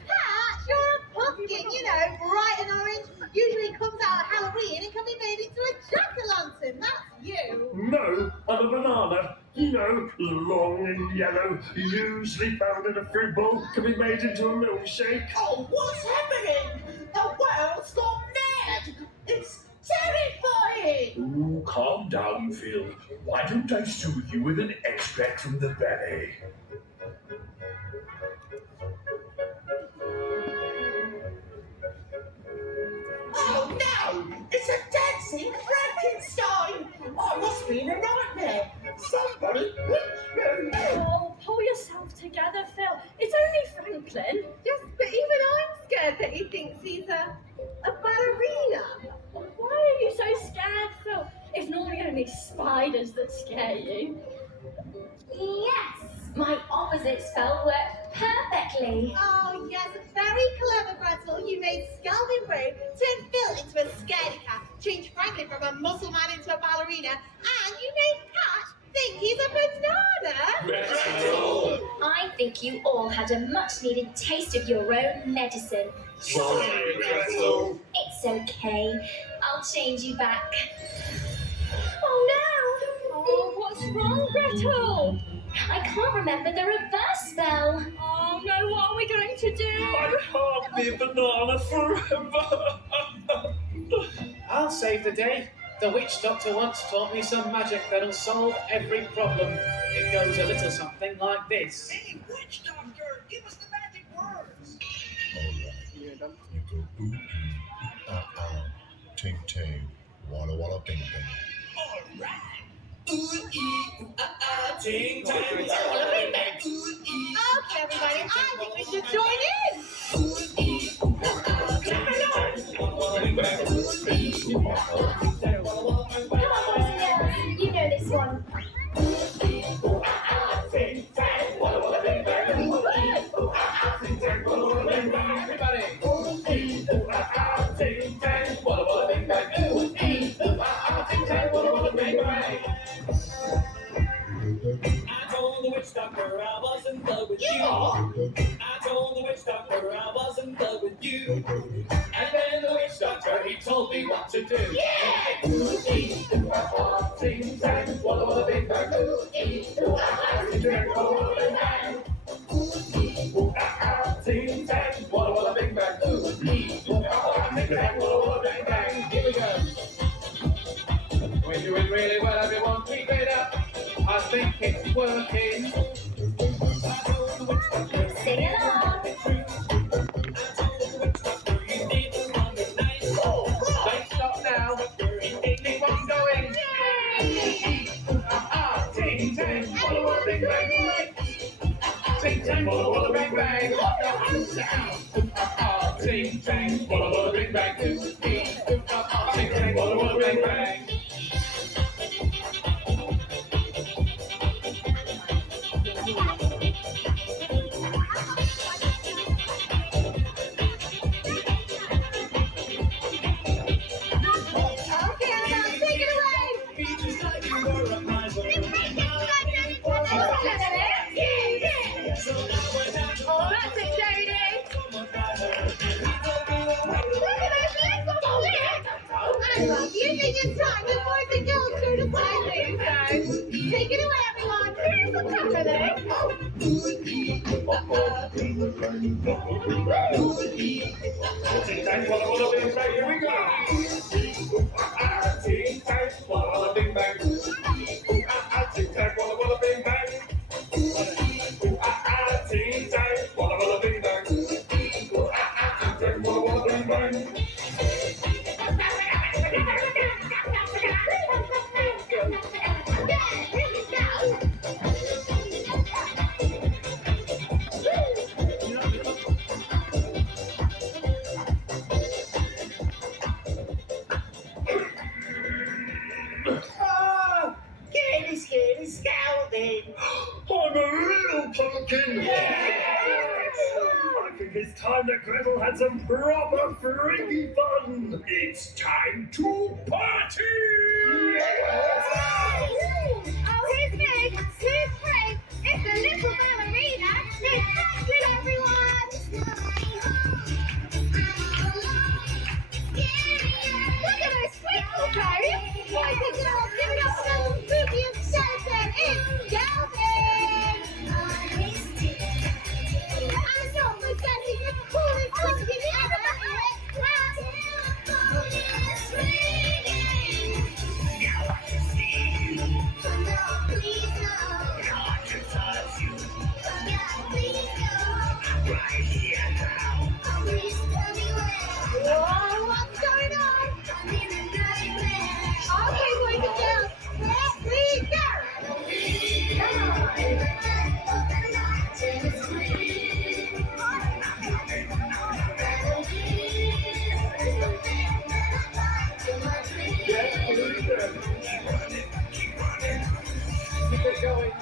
Pat, you're a pumpkin, you know, bright and orange. Usually comes out at Halloween and can be made into a jack-o'-lantern. That's you. No, I'm a banana. You know, long and yellow, usually found in a fruit bowl, can be made into a milkshake. Oh, what's happening? The world's gone mad. It's terrifying. Ooh, calm down, Phil. Why don't I soothe you with an extract from the berry? Oh no! It's a dancing Frankenstein! I must be in a nightmare. Somebody pinch me. Oh, pull yourself together, Phil. It's only Franklin. Yes, but even I'm scared that he thinks he's a ballerina. Why are you so scared, Phil? It's normally only spiders that scare you. Yes, my opposite spell worked perfectly. Oh, yes, very clever, Gretel. You made Scalvin brave, turned Phil into a scaredy cat, changed Franklin from a muscle man into a ballerina, and you made Pat think he's a banana. Gretel! I think you all had a much-needed taste of your own medicine. Sorry, Gretel. It's okay. I'll change you back. Oh no! Oh, what's wrong, Gretel? I can't remember the reverse spell. Oh no, what are we going to do? I can't be a banana forever. I'll save the day. The witch doctor once taught me some magic that'll solve every problem. It goes a little something like this. Hey, witch doctor, give us the magic words. You go boo ting ting, walla walla bing bing. All right. Ooh ee ooh ting tang, walla walla bing bang. Ooh ee. Okay, everybody, I think we should join in. Ooh ee ooh ting tang, walla walla bing bang. Ooh ee ooh walla walla bing bang. Come on, boys and girls. You know this one. Ting tang, walla walla bing bang. Ooh ee ooh ting tang, walla walla bing bang. Everybody. Ooh ee ooh ting tang, walla walla bing bang. Ooh ee ooh ting tang, walla walla bing bang. I told the witch doctor I was in love with you. I told the witch doctor I was in love with you. And then the witch doctor, he told me what to do. Yeah! Ooh ee ooh ting tang, walla walla bing bang. Ooh ee ooh ting tang, walla walla bing bang. Ooh ee ooh ting tang, walla walla bing bang. Ooh ee ooh ting tang, walla walla bing bang. Here we go. We're doing really well, everyone. Keep it up. I think it's working. Sing along. Don't stop now. Keep on going. Ting tang, walla walla bing bang. Ting tang, walla walla bang bang. Ting tang, walla walla bing bang. Ting tang, walla walla bang bang. Okay, Annabelle, take it away. Oh, that's it, Jodie. Annabelle, you think it's time the boys and girls do the same thing, so take it away, everyone. Here's the top of it. Ting tang, walla walla bing bang, here we go. Ting tang, walla walla bing bang. Ting tang, walla walla bing bang. Ting tang, walla walla bing bang. Ting tang, walla walla bing bang. and pumpkin. I think it's time that Gretel had some proper freaky fun. It's time to party! Oh, here's Meg. Here's Frank. It's the little ballerina. It's Franklin, everyone. Look at her squeakle, Barry. Boys and girls, give it up for the spooky and skeleton. It's Galvin. And don't forget the coolest pumpkin ever. Whoa, what's going on? Okay, boys and girls, let me go. Keep it going.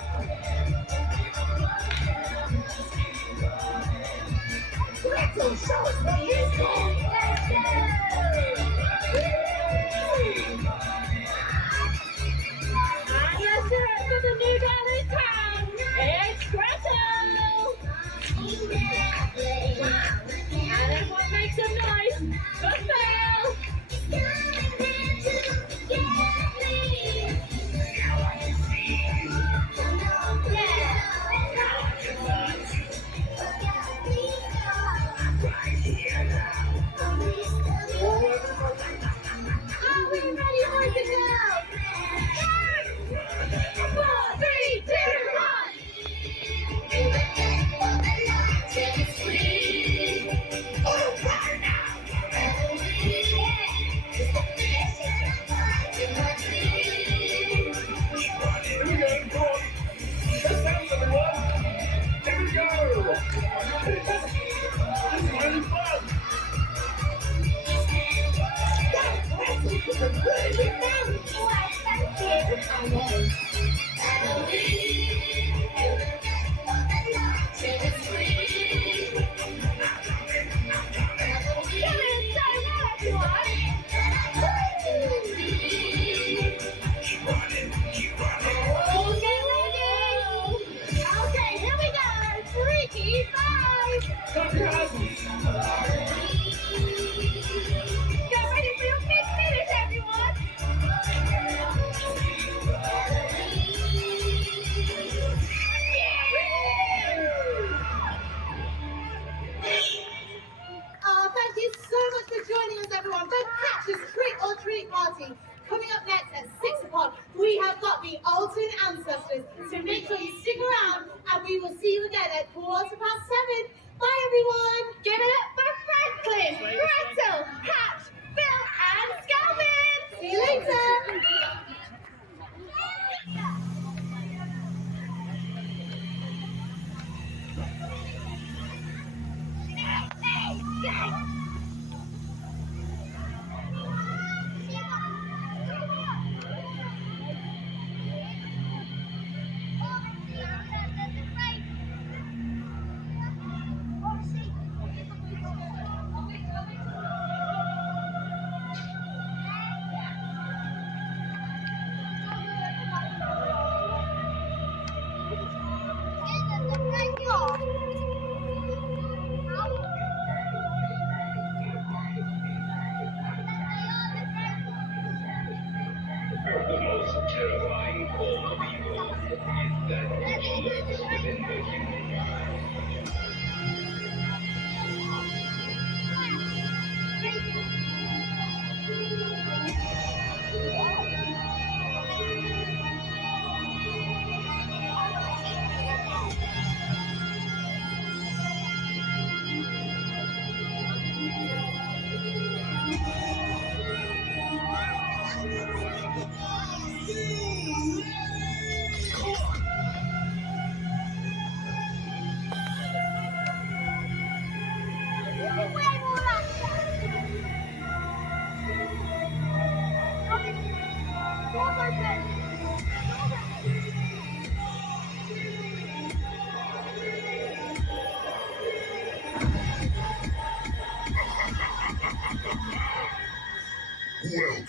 Gretel, show us what you can. Let's go. And let's hear it for the new girl in town. It's Gretel. And everyone make some noise for Phil. Are we ready, boys and girls? 4, 3, 2, 6 o'clock, we have got the Alton ancestors. So make sure you stick around and we will see you again at 7:15. Bye everyone. Give it up for Franklin, Gretel, Hatch, Phil, and Scalvin. See you later.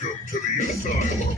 Welcome to the asylum.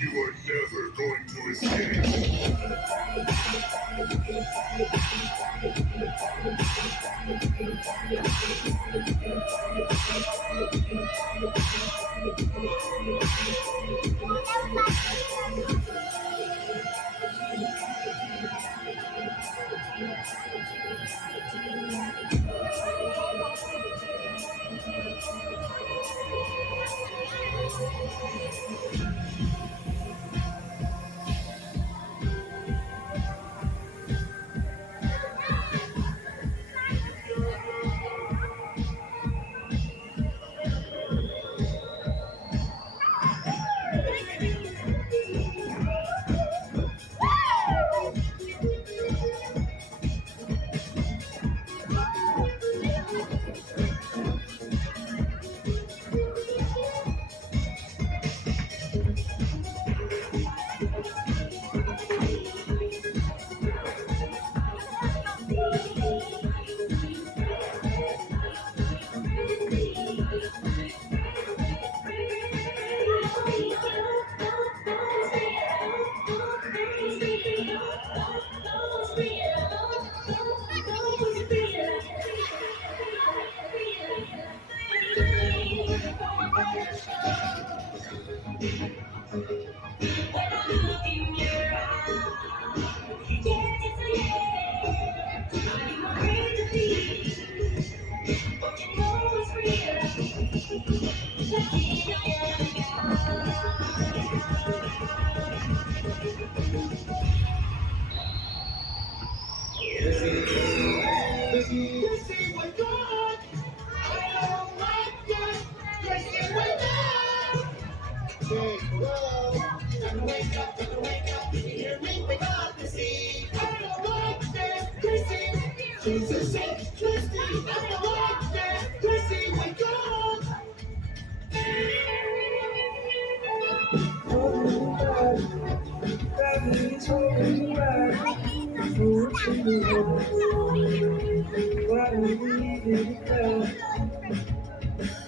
You are never going to escape.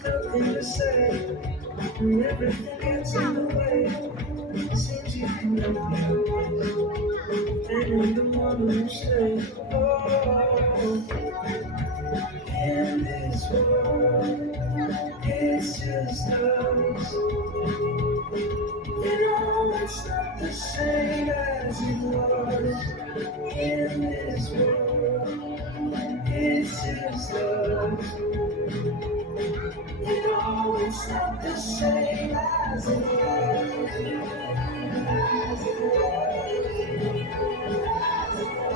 Nothing to say, and everything gets in the way. Seems you can know, and I'm the one who stays. Oh, in this world, it's just us. You know it's not the same as it was. In this world, it's just us. You know it's not the same as it was. As it was. As it was.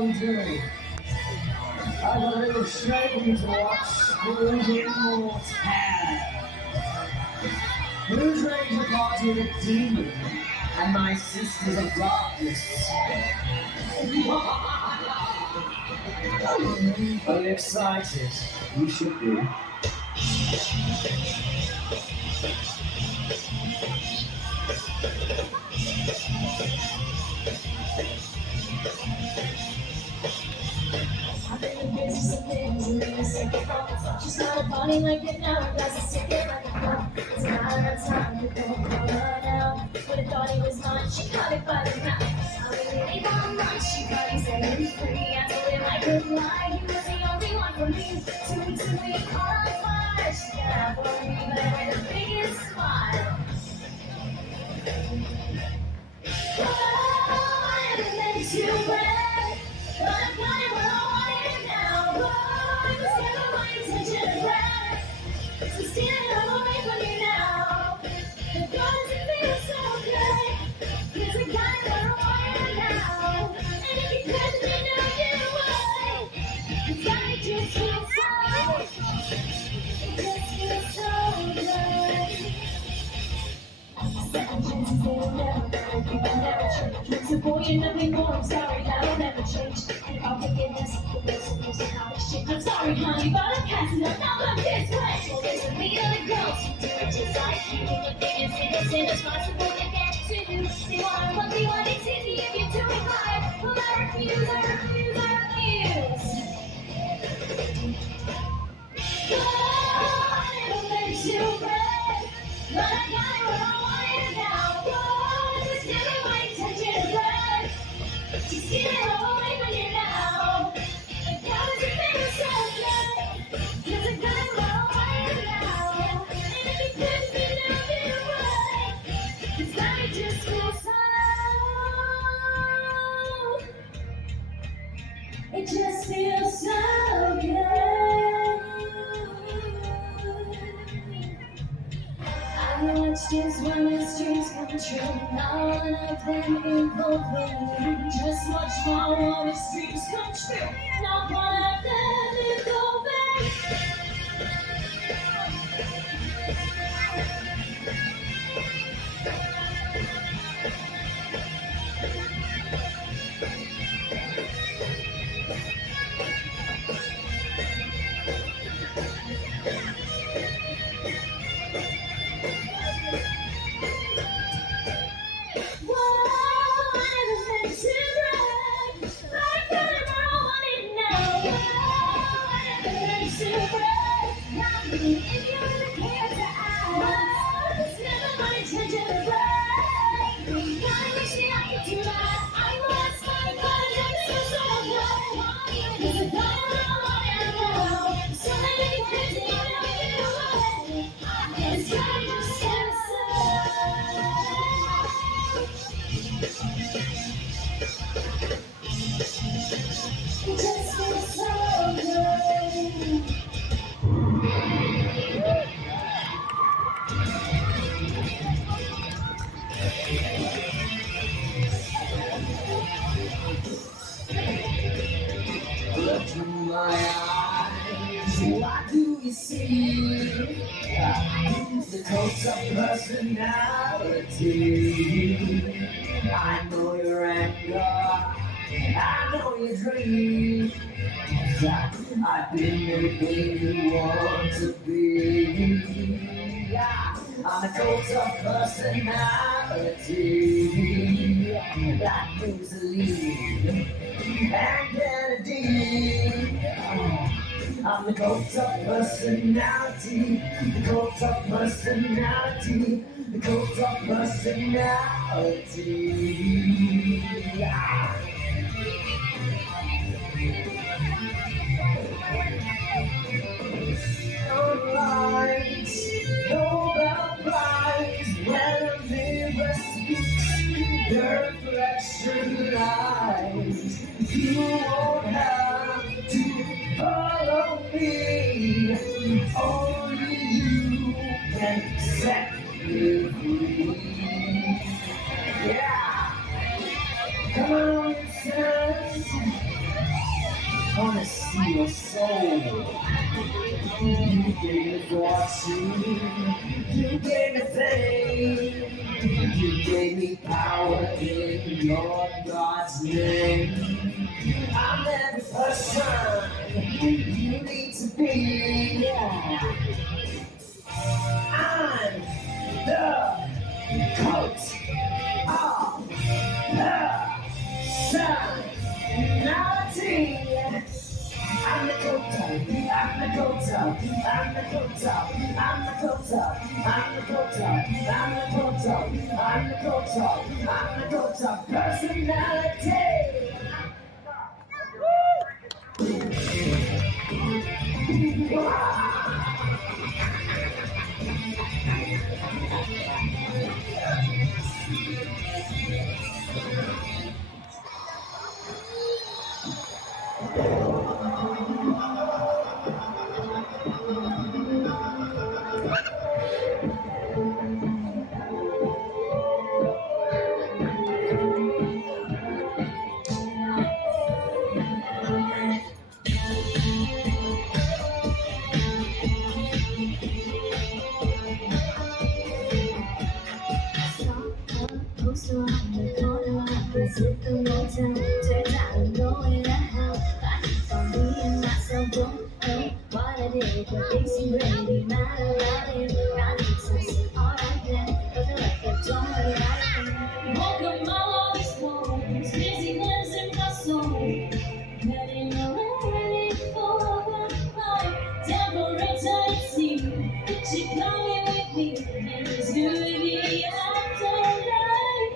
how we doing? I got a little shame to watch brooding mortality. Who's ready to party with a demon and my sisters of darkness? Are you excited? You should be. I've been in business of things and then I said she's not a party like it now, it doesn't sit there like a pump. It's a matter of time before we call her down. Would have thought it was mine, she caught it by the mouth. I really want lunch, she probably said it was free. I told him I couldn't lie, he was the only one for me. 2 weeks a week, on fire, she got out for me, but I had the biggest smile. Oh, I never meant to brag, but I got it where I want it now. Oh, it was never my intention to brag, so stand up away from me now. The doesn't feel so good, 'cause I got it where I want it now. And if you couldn't, you know you would, 'cause I just feel so, it just feels so good. Second chances, they will never go, people never change. Once a boy and nothing more, I'm sorry, that'll never change. And I'll forgiveness, the best of us, how exchange. I'm sorry, honey, but I'm passing up, now I'm this way. Well, there's a million other girls who do it just like you. The thing is, innocent as possible to get to you. They wanna love me when it's easy if you do it right. Well, I refuse, I refuse, I refuse. Oh, I never meant to brag, but I got it where I want it now. Oh, it was never my intention to brag. Just get it all away from you now. And how does it feel so good? 'Cause I got it where I want it now. And if you couldn't, you know you would. 'Cause I just feel so, it just feels so good. I watched as women's dreams come true. None of them involve me. Just watch my woman's dreams come true. Not one of them involve me. Whoa, I never meant to brag, but I got it where I want it now. Whoa, I never meant to brag, not me if you even care to ask. It's never my intention to brag. God, wish me I could do that. I lost my mind, I'm so glad. 'Cause I got it where I want it now. So many things you know you would. It's got to stand aside. It just feels so good. Look in my eyes, what do you see? The cult of personality. I know your anger, I know your dreams. I've been everything you want to be. I'm a cult of personality. That brings the lead and Kennedy. I'm the cult of personality, the cult of personality, the cult of personality. No lies, no bad prize, when a mirror speaks, the reflection lies. You won't have to follow me, only you can set me free. Yeah, come on, sense. You gave me fame. You gave me power in your God's name. I'm every person you need to be. I'm the coat of personality. I'm the coat of, I'm the coat of, I'm the coat of, I'm the coat of, I'm the coat of, I'm the coat of, I'm the coat of, I'm the coat of personality. Poster on the corner of the Zipper Motel. Turns out I'm going to hell. I keep on being myself, don't know what I did, but they seem really mad about it. God says, alright then, but the record don't really like me. Woke up my longest bones, busy lives in my soul. Getting ready for the night, down for eternity. But you're coming with me, and it's good to be afterlife.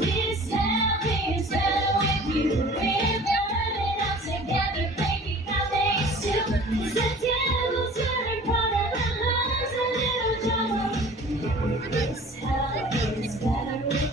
This happy is better with you. We're burning up together, baby. Now thanks to the devil's very product that loves a little drama. This happy is better with you.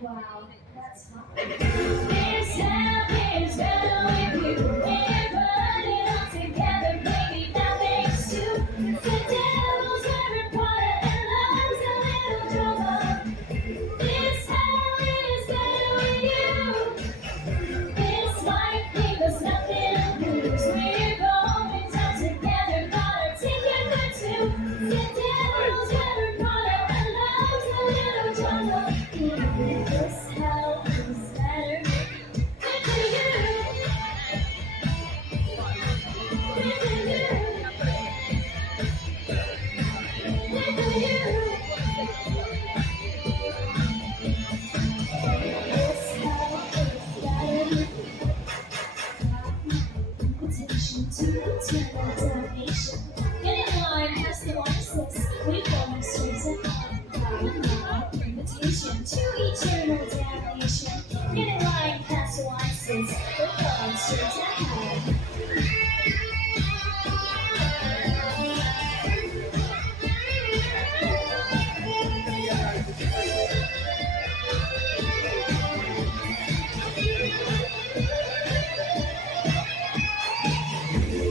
Wow, that's hot. This happy is better with you. We're burning up together, baby. Now thanks to the devil's every part and loves a little drama. This happy is better with you. This life gave us nothing to lose. We're going down together, got our ticket for two. The devil's every part and loves a little drama. This hell is better with you. Invitation to eternal damnation. Get in line, pass the license. We go straight to hell. Invitation to eternal damnation. Get in line, pass the license. We're going straight to hell.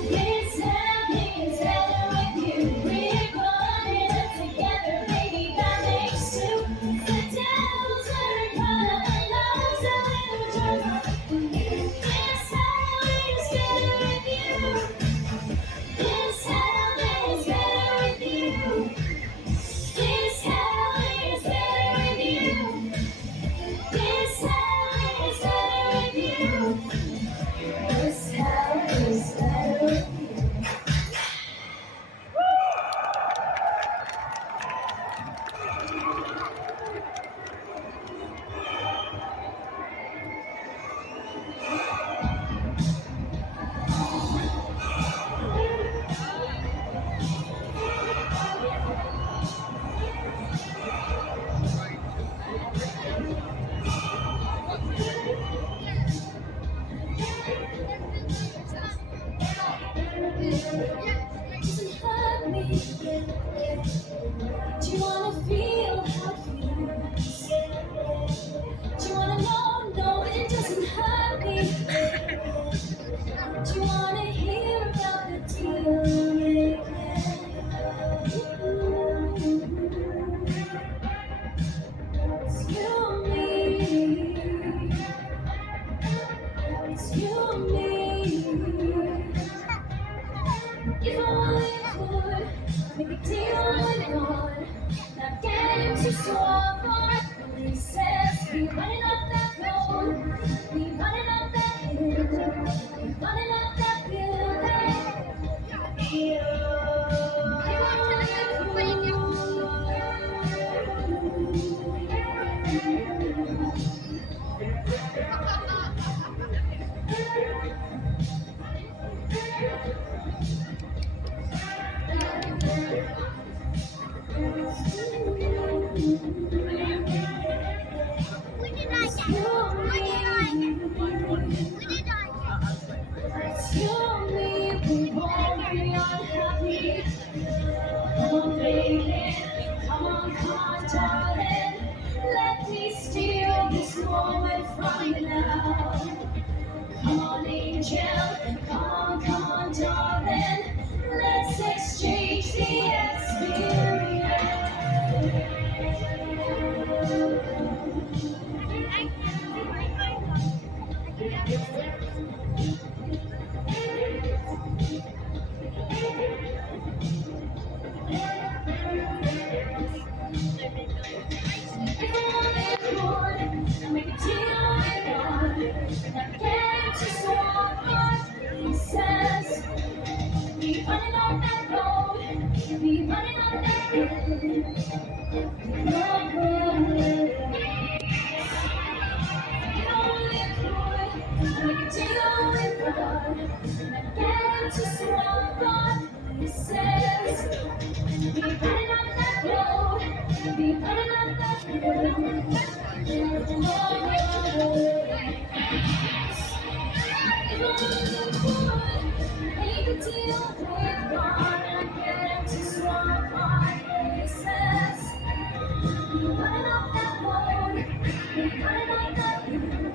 This happy is better with you. We're burning up together. doesn't hurt me. Do you wanna feel how it feels? Do you wanna know that it doesn't hurt me? Do you wanna hear about the deal? It's you and me. It's you and me. If only I could make a deal with God, not get into so hard. When he says, be running up that road, be running up that hill, be running up that building. It's you and me, we won't be unhappy. Come on, baby, come on, darling. Let me steal this moment from you now. Come on, angel, come on, darling. Let's exchange the Make a deal with God, not get to so hard. He says, be running on that road, be running on that hill. Make a deal with God, not get to so hard. He says, be running on that road, be running on that hill. Make a deal with God and get to swap on faces. Be running up that road, be running up that hill.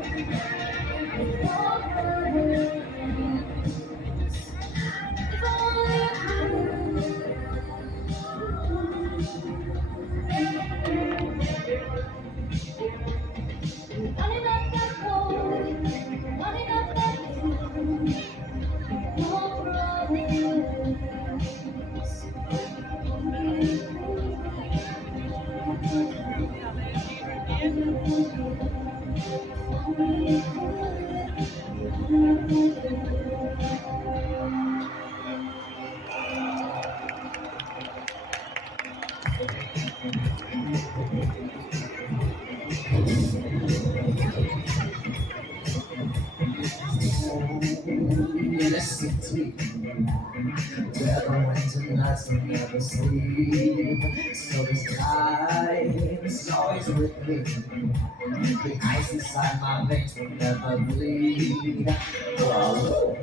If only I running up that road, running up that hill. No listen to me. Never went to nights to never sleep. So this night is always with me. The ice inside my veins will never bleed. Whoa.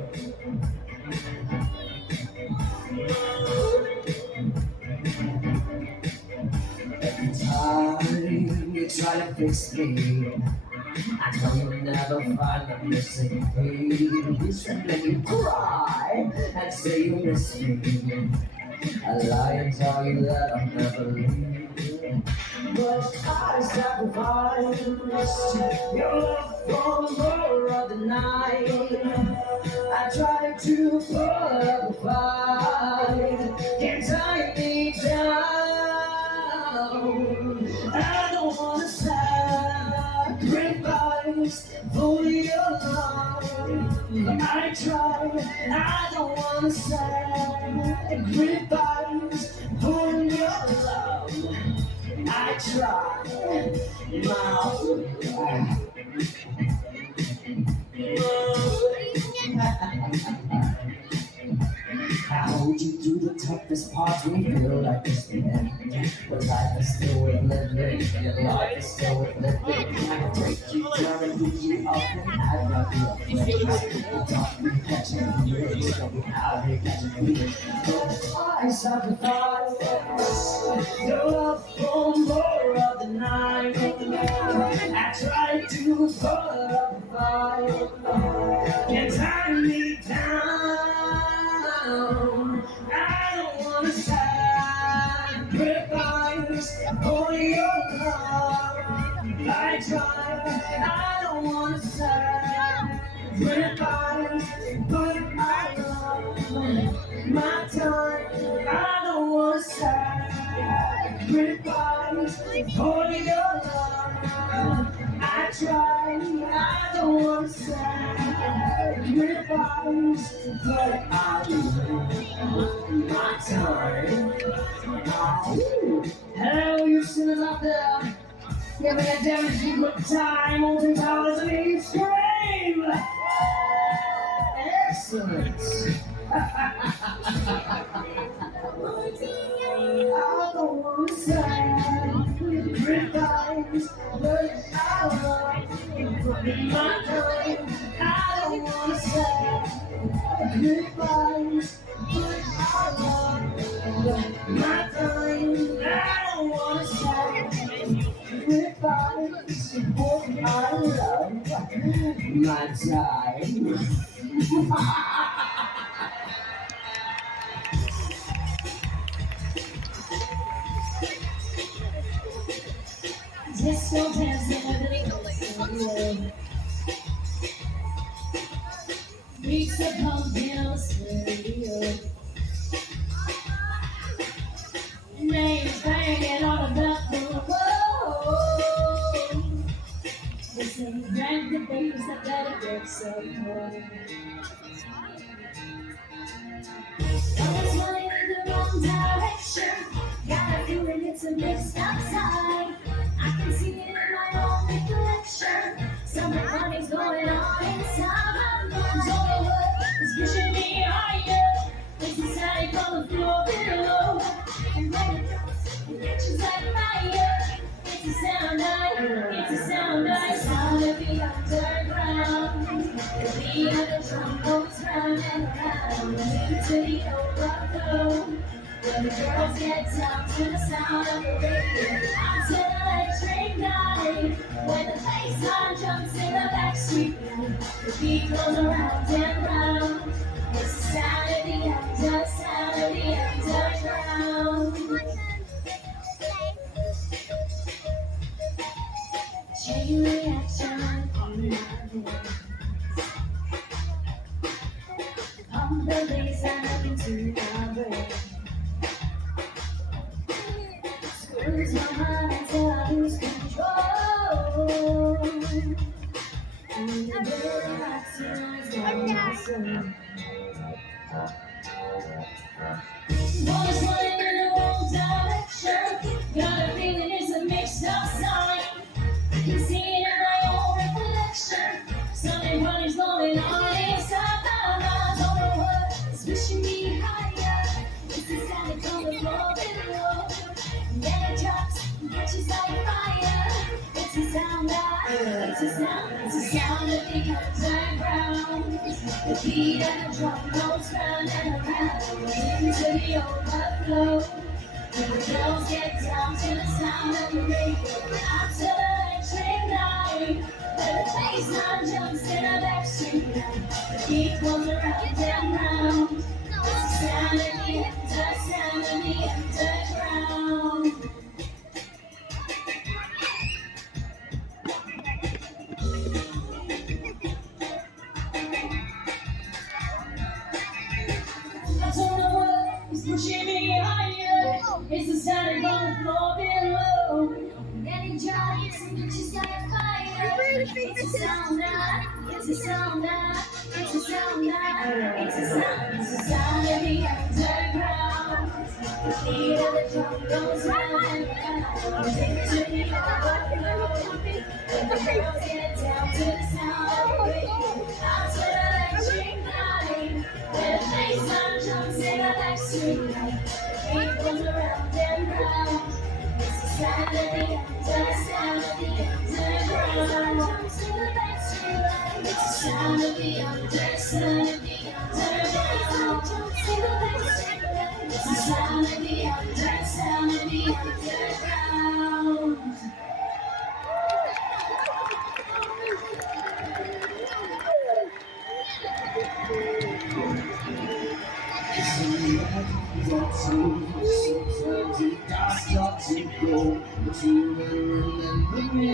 Every time you try to fix me, I know you'll never find the missing piece. And then you cry and say you miss me. I lie and tell you that I'll never leave. But I sacrificed your love for more of the night. I tried to put up a fight, can't tie me down. I don't wanna sacrifice for your love. I try, I don't wanna sacrifice for your love. I try, I hold you through the toughest parts when you feel like it's the end. But life is still worth living, and life is still worth living. I can take you down and pick you up, and I'd not be afraid. I'm talking catching the rich, coming out here catching the rich. I sacrifice your love for more of the night. I try to put up a fight, can't tie me down. I don't wanna sacrifice for your love. I try, I don't wanna sacrifice, but I love my time. I don't wanna sacrifice for your love. I try, I don't wanna sacrifice, but I love my time. Hello, you sinners out there. Give me a damaging good time. Alton Towers and East Scream. Excellent. I don't want to sacrifice, but I love my time. I don't want to sacrifice, but I love my time. I don't want to sacrifice, but I love my time. Disco dancing with the beats are pumping on stereo. Names banging on the bathroom wall. They say, drag the babies that let it get so cold. I was running in the wrong direction. Got a feeling it's a mixed up sign. I can see it in my own recollection. Something funny's going on inside my mind. Don't know what is pushing me higher. It's the static on the floor below. And when it drops, it catches like fire. It's a sound I, sound of the underground. The beat of the drum goes round and round. To the overflow. When the girls get down to the sound of the radio, I'm to the electric night. When the bassline jumps in the backstreet, the beat goes around and round. It's the sound of the underground. Chain reaction on my voice. Pump the bass into my brain. Lose my mind until I lose control. And the very last noise on my soul. Always running in the wrong direction. Got a feeling it's a mixed up sign. I can see it in my own reflection. Something funny's going on inside my mind. Don't know what is pushing me higher. It's the static on the floor below. Then it drops, catches like fire. It's a sound of the underground. The beat and the drum goes round and around. Into the overflow. When the girls get down to the sound of the radio, I'm to the electric night. When the bassline jumps in the backstreet, the beat goes around and round. It's the sound of the underground. I don't know what is pushing me higher. It's the static on the floor below. Getting giants and bitches like fire. It's a sound of the underground. The beat of the drum goes round and round. Take it to the overflow. When the girls get down to the sound of the radio, I'm to the electric night. When the bassline jumps in the too late. It goes around and round. It's the sound of the sound of the underground. It's the sound of the sound of the underground. It's the sound of the sound of the underground. Sometimes it does start to go, but you will remember me.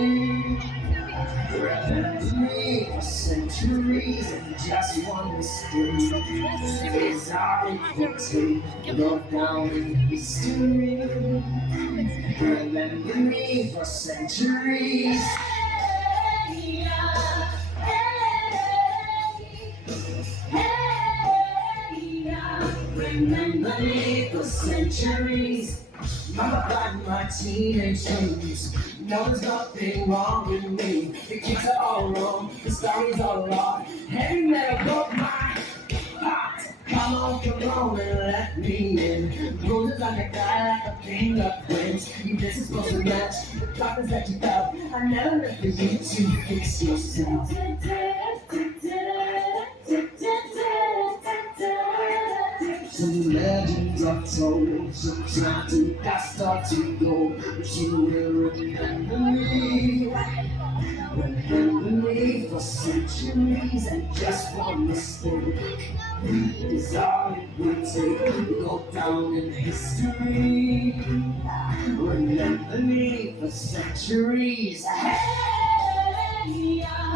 Remember me for centuries and just one mistake is all it would take to go down in history. Remember me for centuries. Hey, remember me for centuries. Mama cried my teenage dreams. No, there's nothing wrong with me. The kids are all wrong, the story's all wrong. Heavy metal broke my heart. Come on and let me in. Roses on the guy like a fingerprint. You this is supposed to match the darkness that you felt. I never meant for you to fix yourself. Some legends are told, sometimes it does start to go, but you will remember me. Remember me for centuries and just one mistake is all it would take to go down in history. Remember me for centuries. Hey,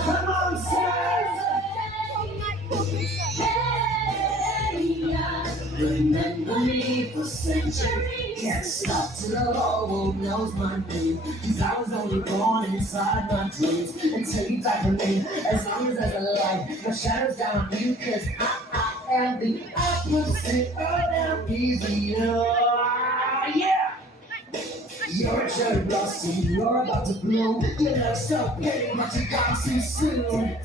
come on, sirs. Remember me for centuries. Can't stop till the whole world knows my name. Cause I was only born inside my dreams until you die for me. As long as there's a light, no shadows down on you. Cause I am the opposite of them easy. Yeah! You're a cherry blossom, you're about to bloom. You look so pretty, but you gone too soon.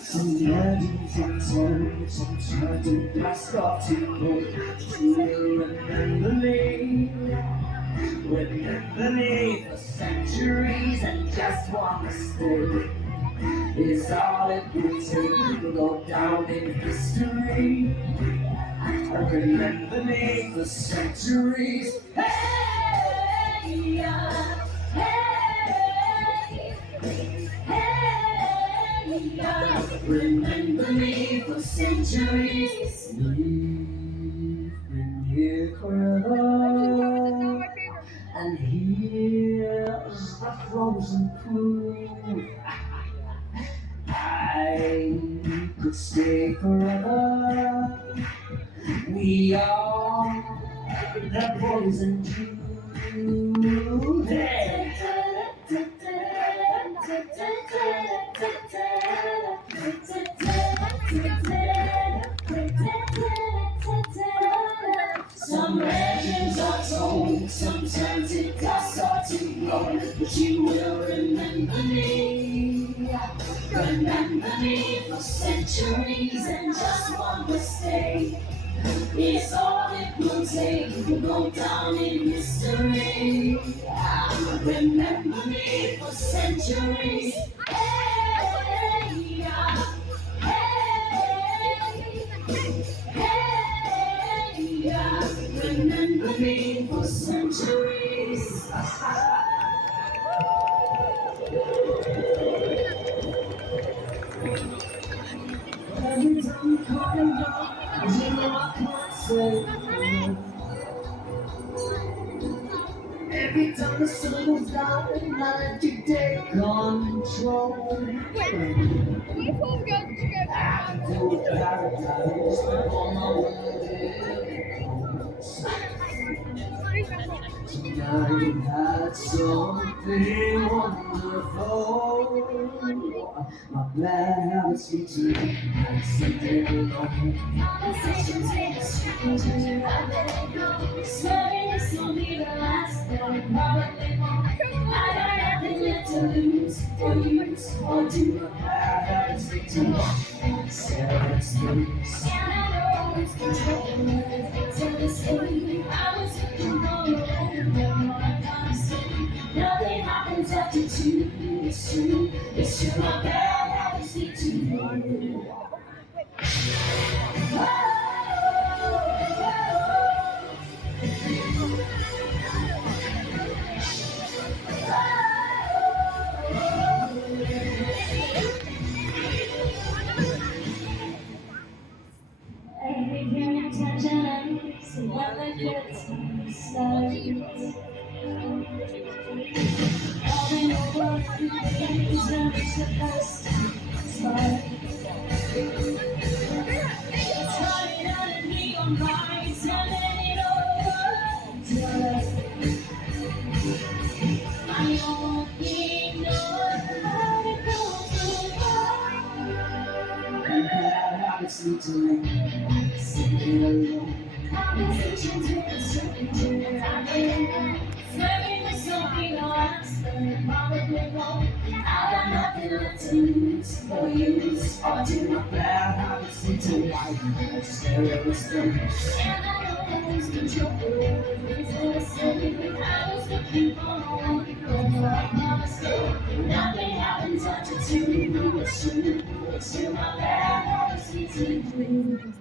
Some legends are told, sometimes it does start to go. You will remember me. Remember me for centuries and just one mistake is all it would take to go down in history. Remember me for centuries. Hey, remember me for centuries. We've been here forever, and here's the frozen proof. I could stay forever. We are the boys and you. Hey. Some legends are told, sometimes it does start to grow, but you will remember me. Remember me for centuries and just one mistake is all it will take to go down in history. Remember me for centuries. Hey, remember me for centuries. Every time you call me up, you know I can't say no. Every time the sun goes down, I let you take control. I feel paradise on my way. Tonight had something wonderful. My bad habits return. I sit there alone. Conversations make us strange when you're out there. Sorry, this won't be the last, but it probably won't. I don't have nothing left to lose or use or do. I have stick to one. Sarah's loose. And I know it's control. Till this day, I was looking for a woman. I can't see. Nothing happens after two. It's true. It's true. My bad habits stick to you. Every attention, so when the good times start. All over things and it's the first spark. It's running out of neon lights and then it all goes. I don't need no other habits need to live. Sitting alone. Conversations with a stranger. Flirting with something else, but probably won't. I got nothing left to lose or use or do. My bad habits need to live. Stare at the stars. And I know lose control. I was looking for one for my mistake. Nothing happens after two. It's true. It's true. My bad habits need to live.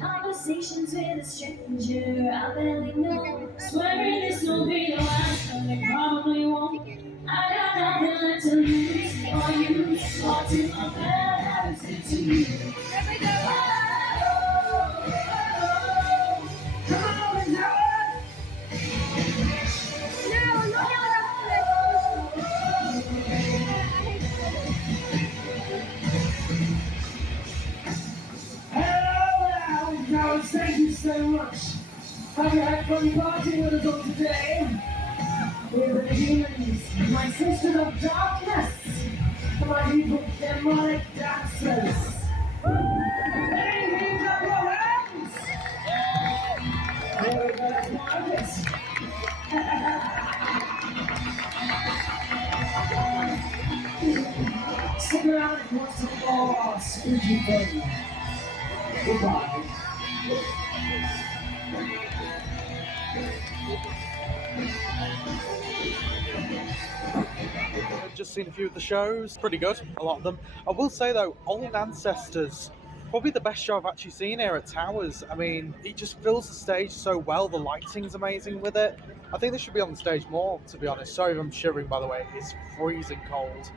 Conversations with a stranger, I barely know. Swearing this will be the last, but it probably won't. I got nothing left to lose or use or do. My bad habits need to you. Come on, Howard! Hello, thank you so much. Have you had fun partying with us all today? We're the humans, my sisters of darkness, my evil demonic dancers. Hey, hands up your hands! Very good, Marcus. Stick around if you want some more spooky fun. Goodbye. I've just seen a few of the shows, pretty good, a lot of them. I will say though, Old Ancestors, probably the best show I've actually seen here at Towers. I mean, it just fills the stage so well, the lighting's amazing with it. I think they should be on the stage more, to be honest. Sorry if I'm shivering, by the way, it's freezing cold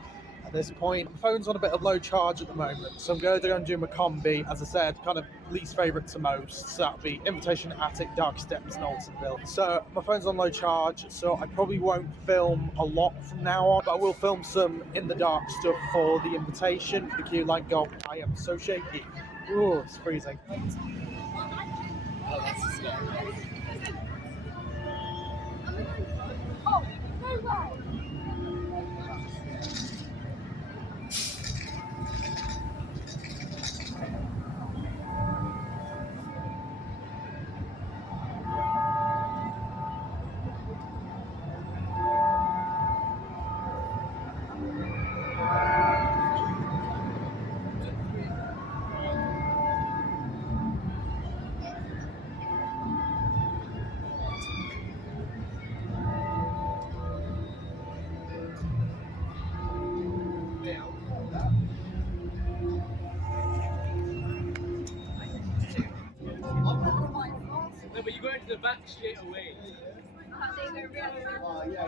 at this point. My phone's on a bit of low charge at the moment, so I'm going to go and do my combi, as I said, kind of least favourite to most, so that'll be Invitation, Attic, Dark Steps and Altonville. So my phone's on low charge, so I probably won't film a lot from now on, but I will film some in the dark stuff for the Invitation, for the queue line goal. I am so shaky. Ooh, it's freezing. Oh, no way! No, but you go into the back straight away. Oh, yeah.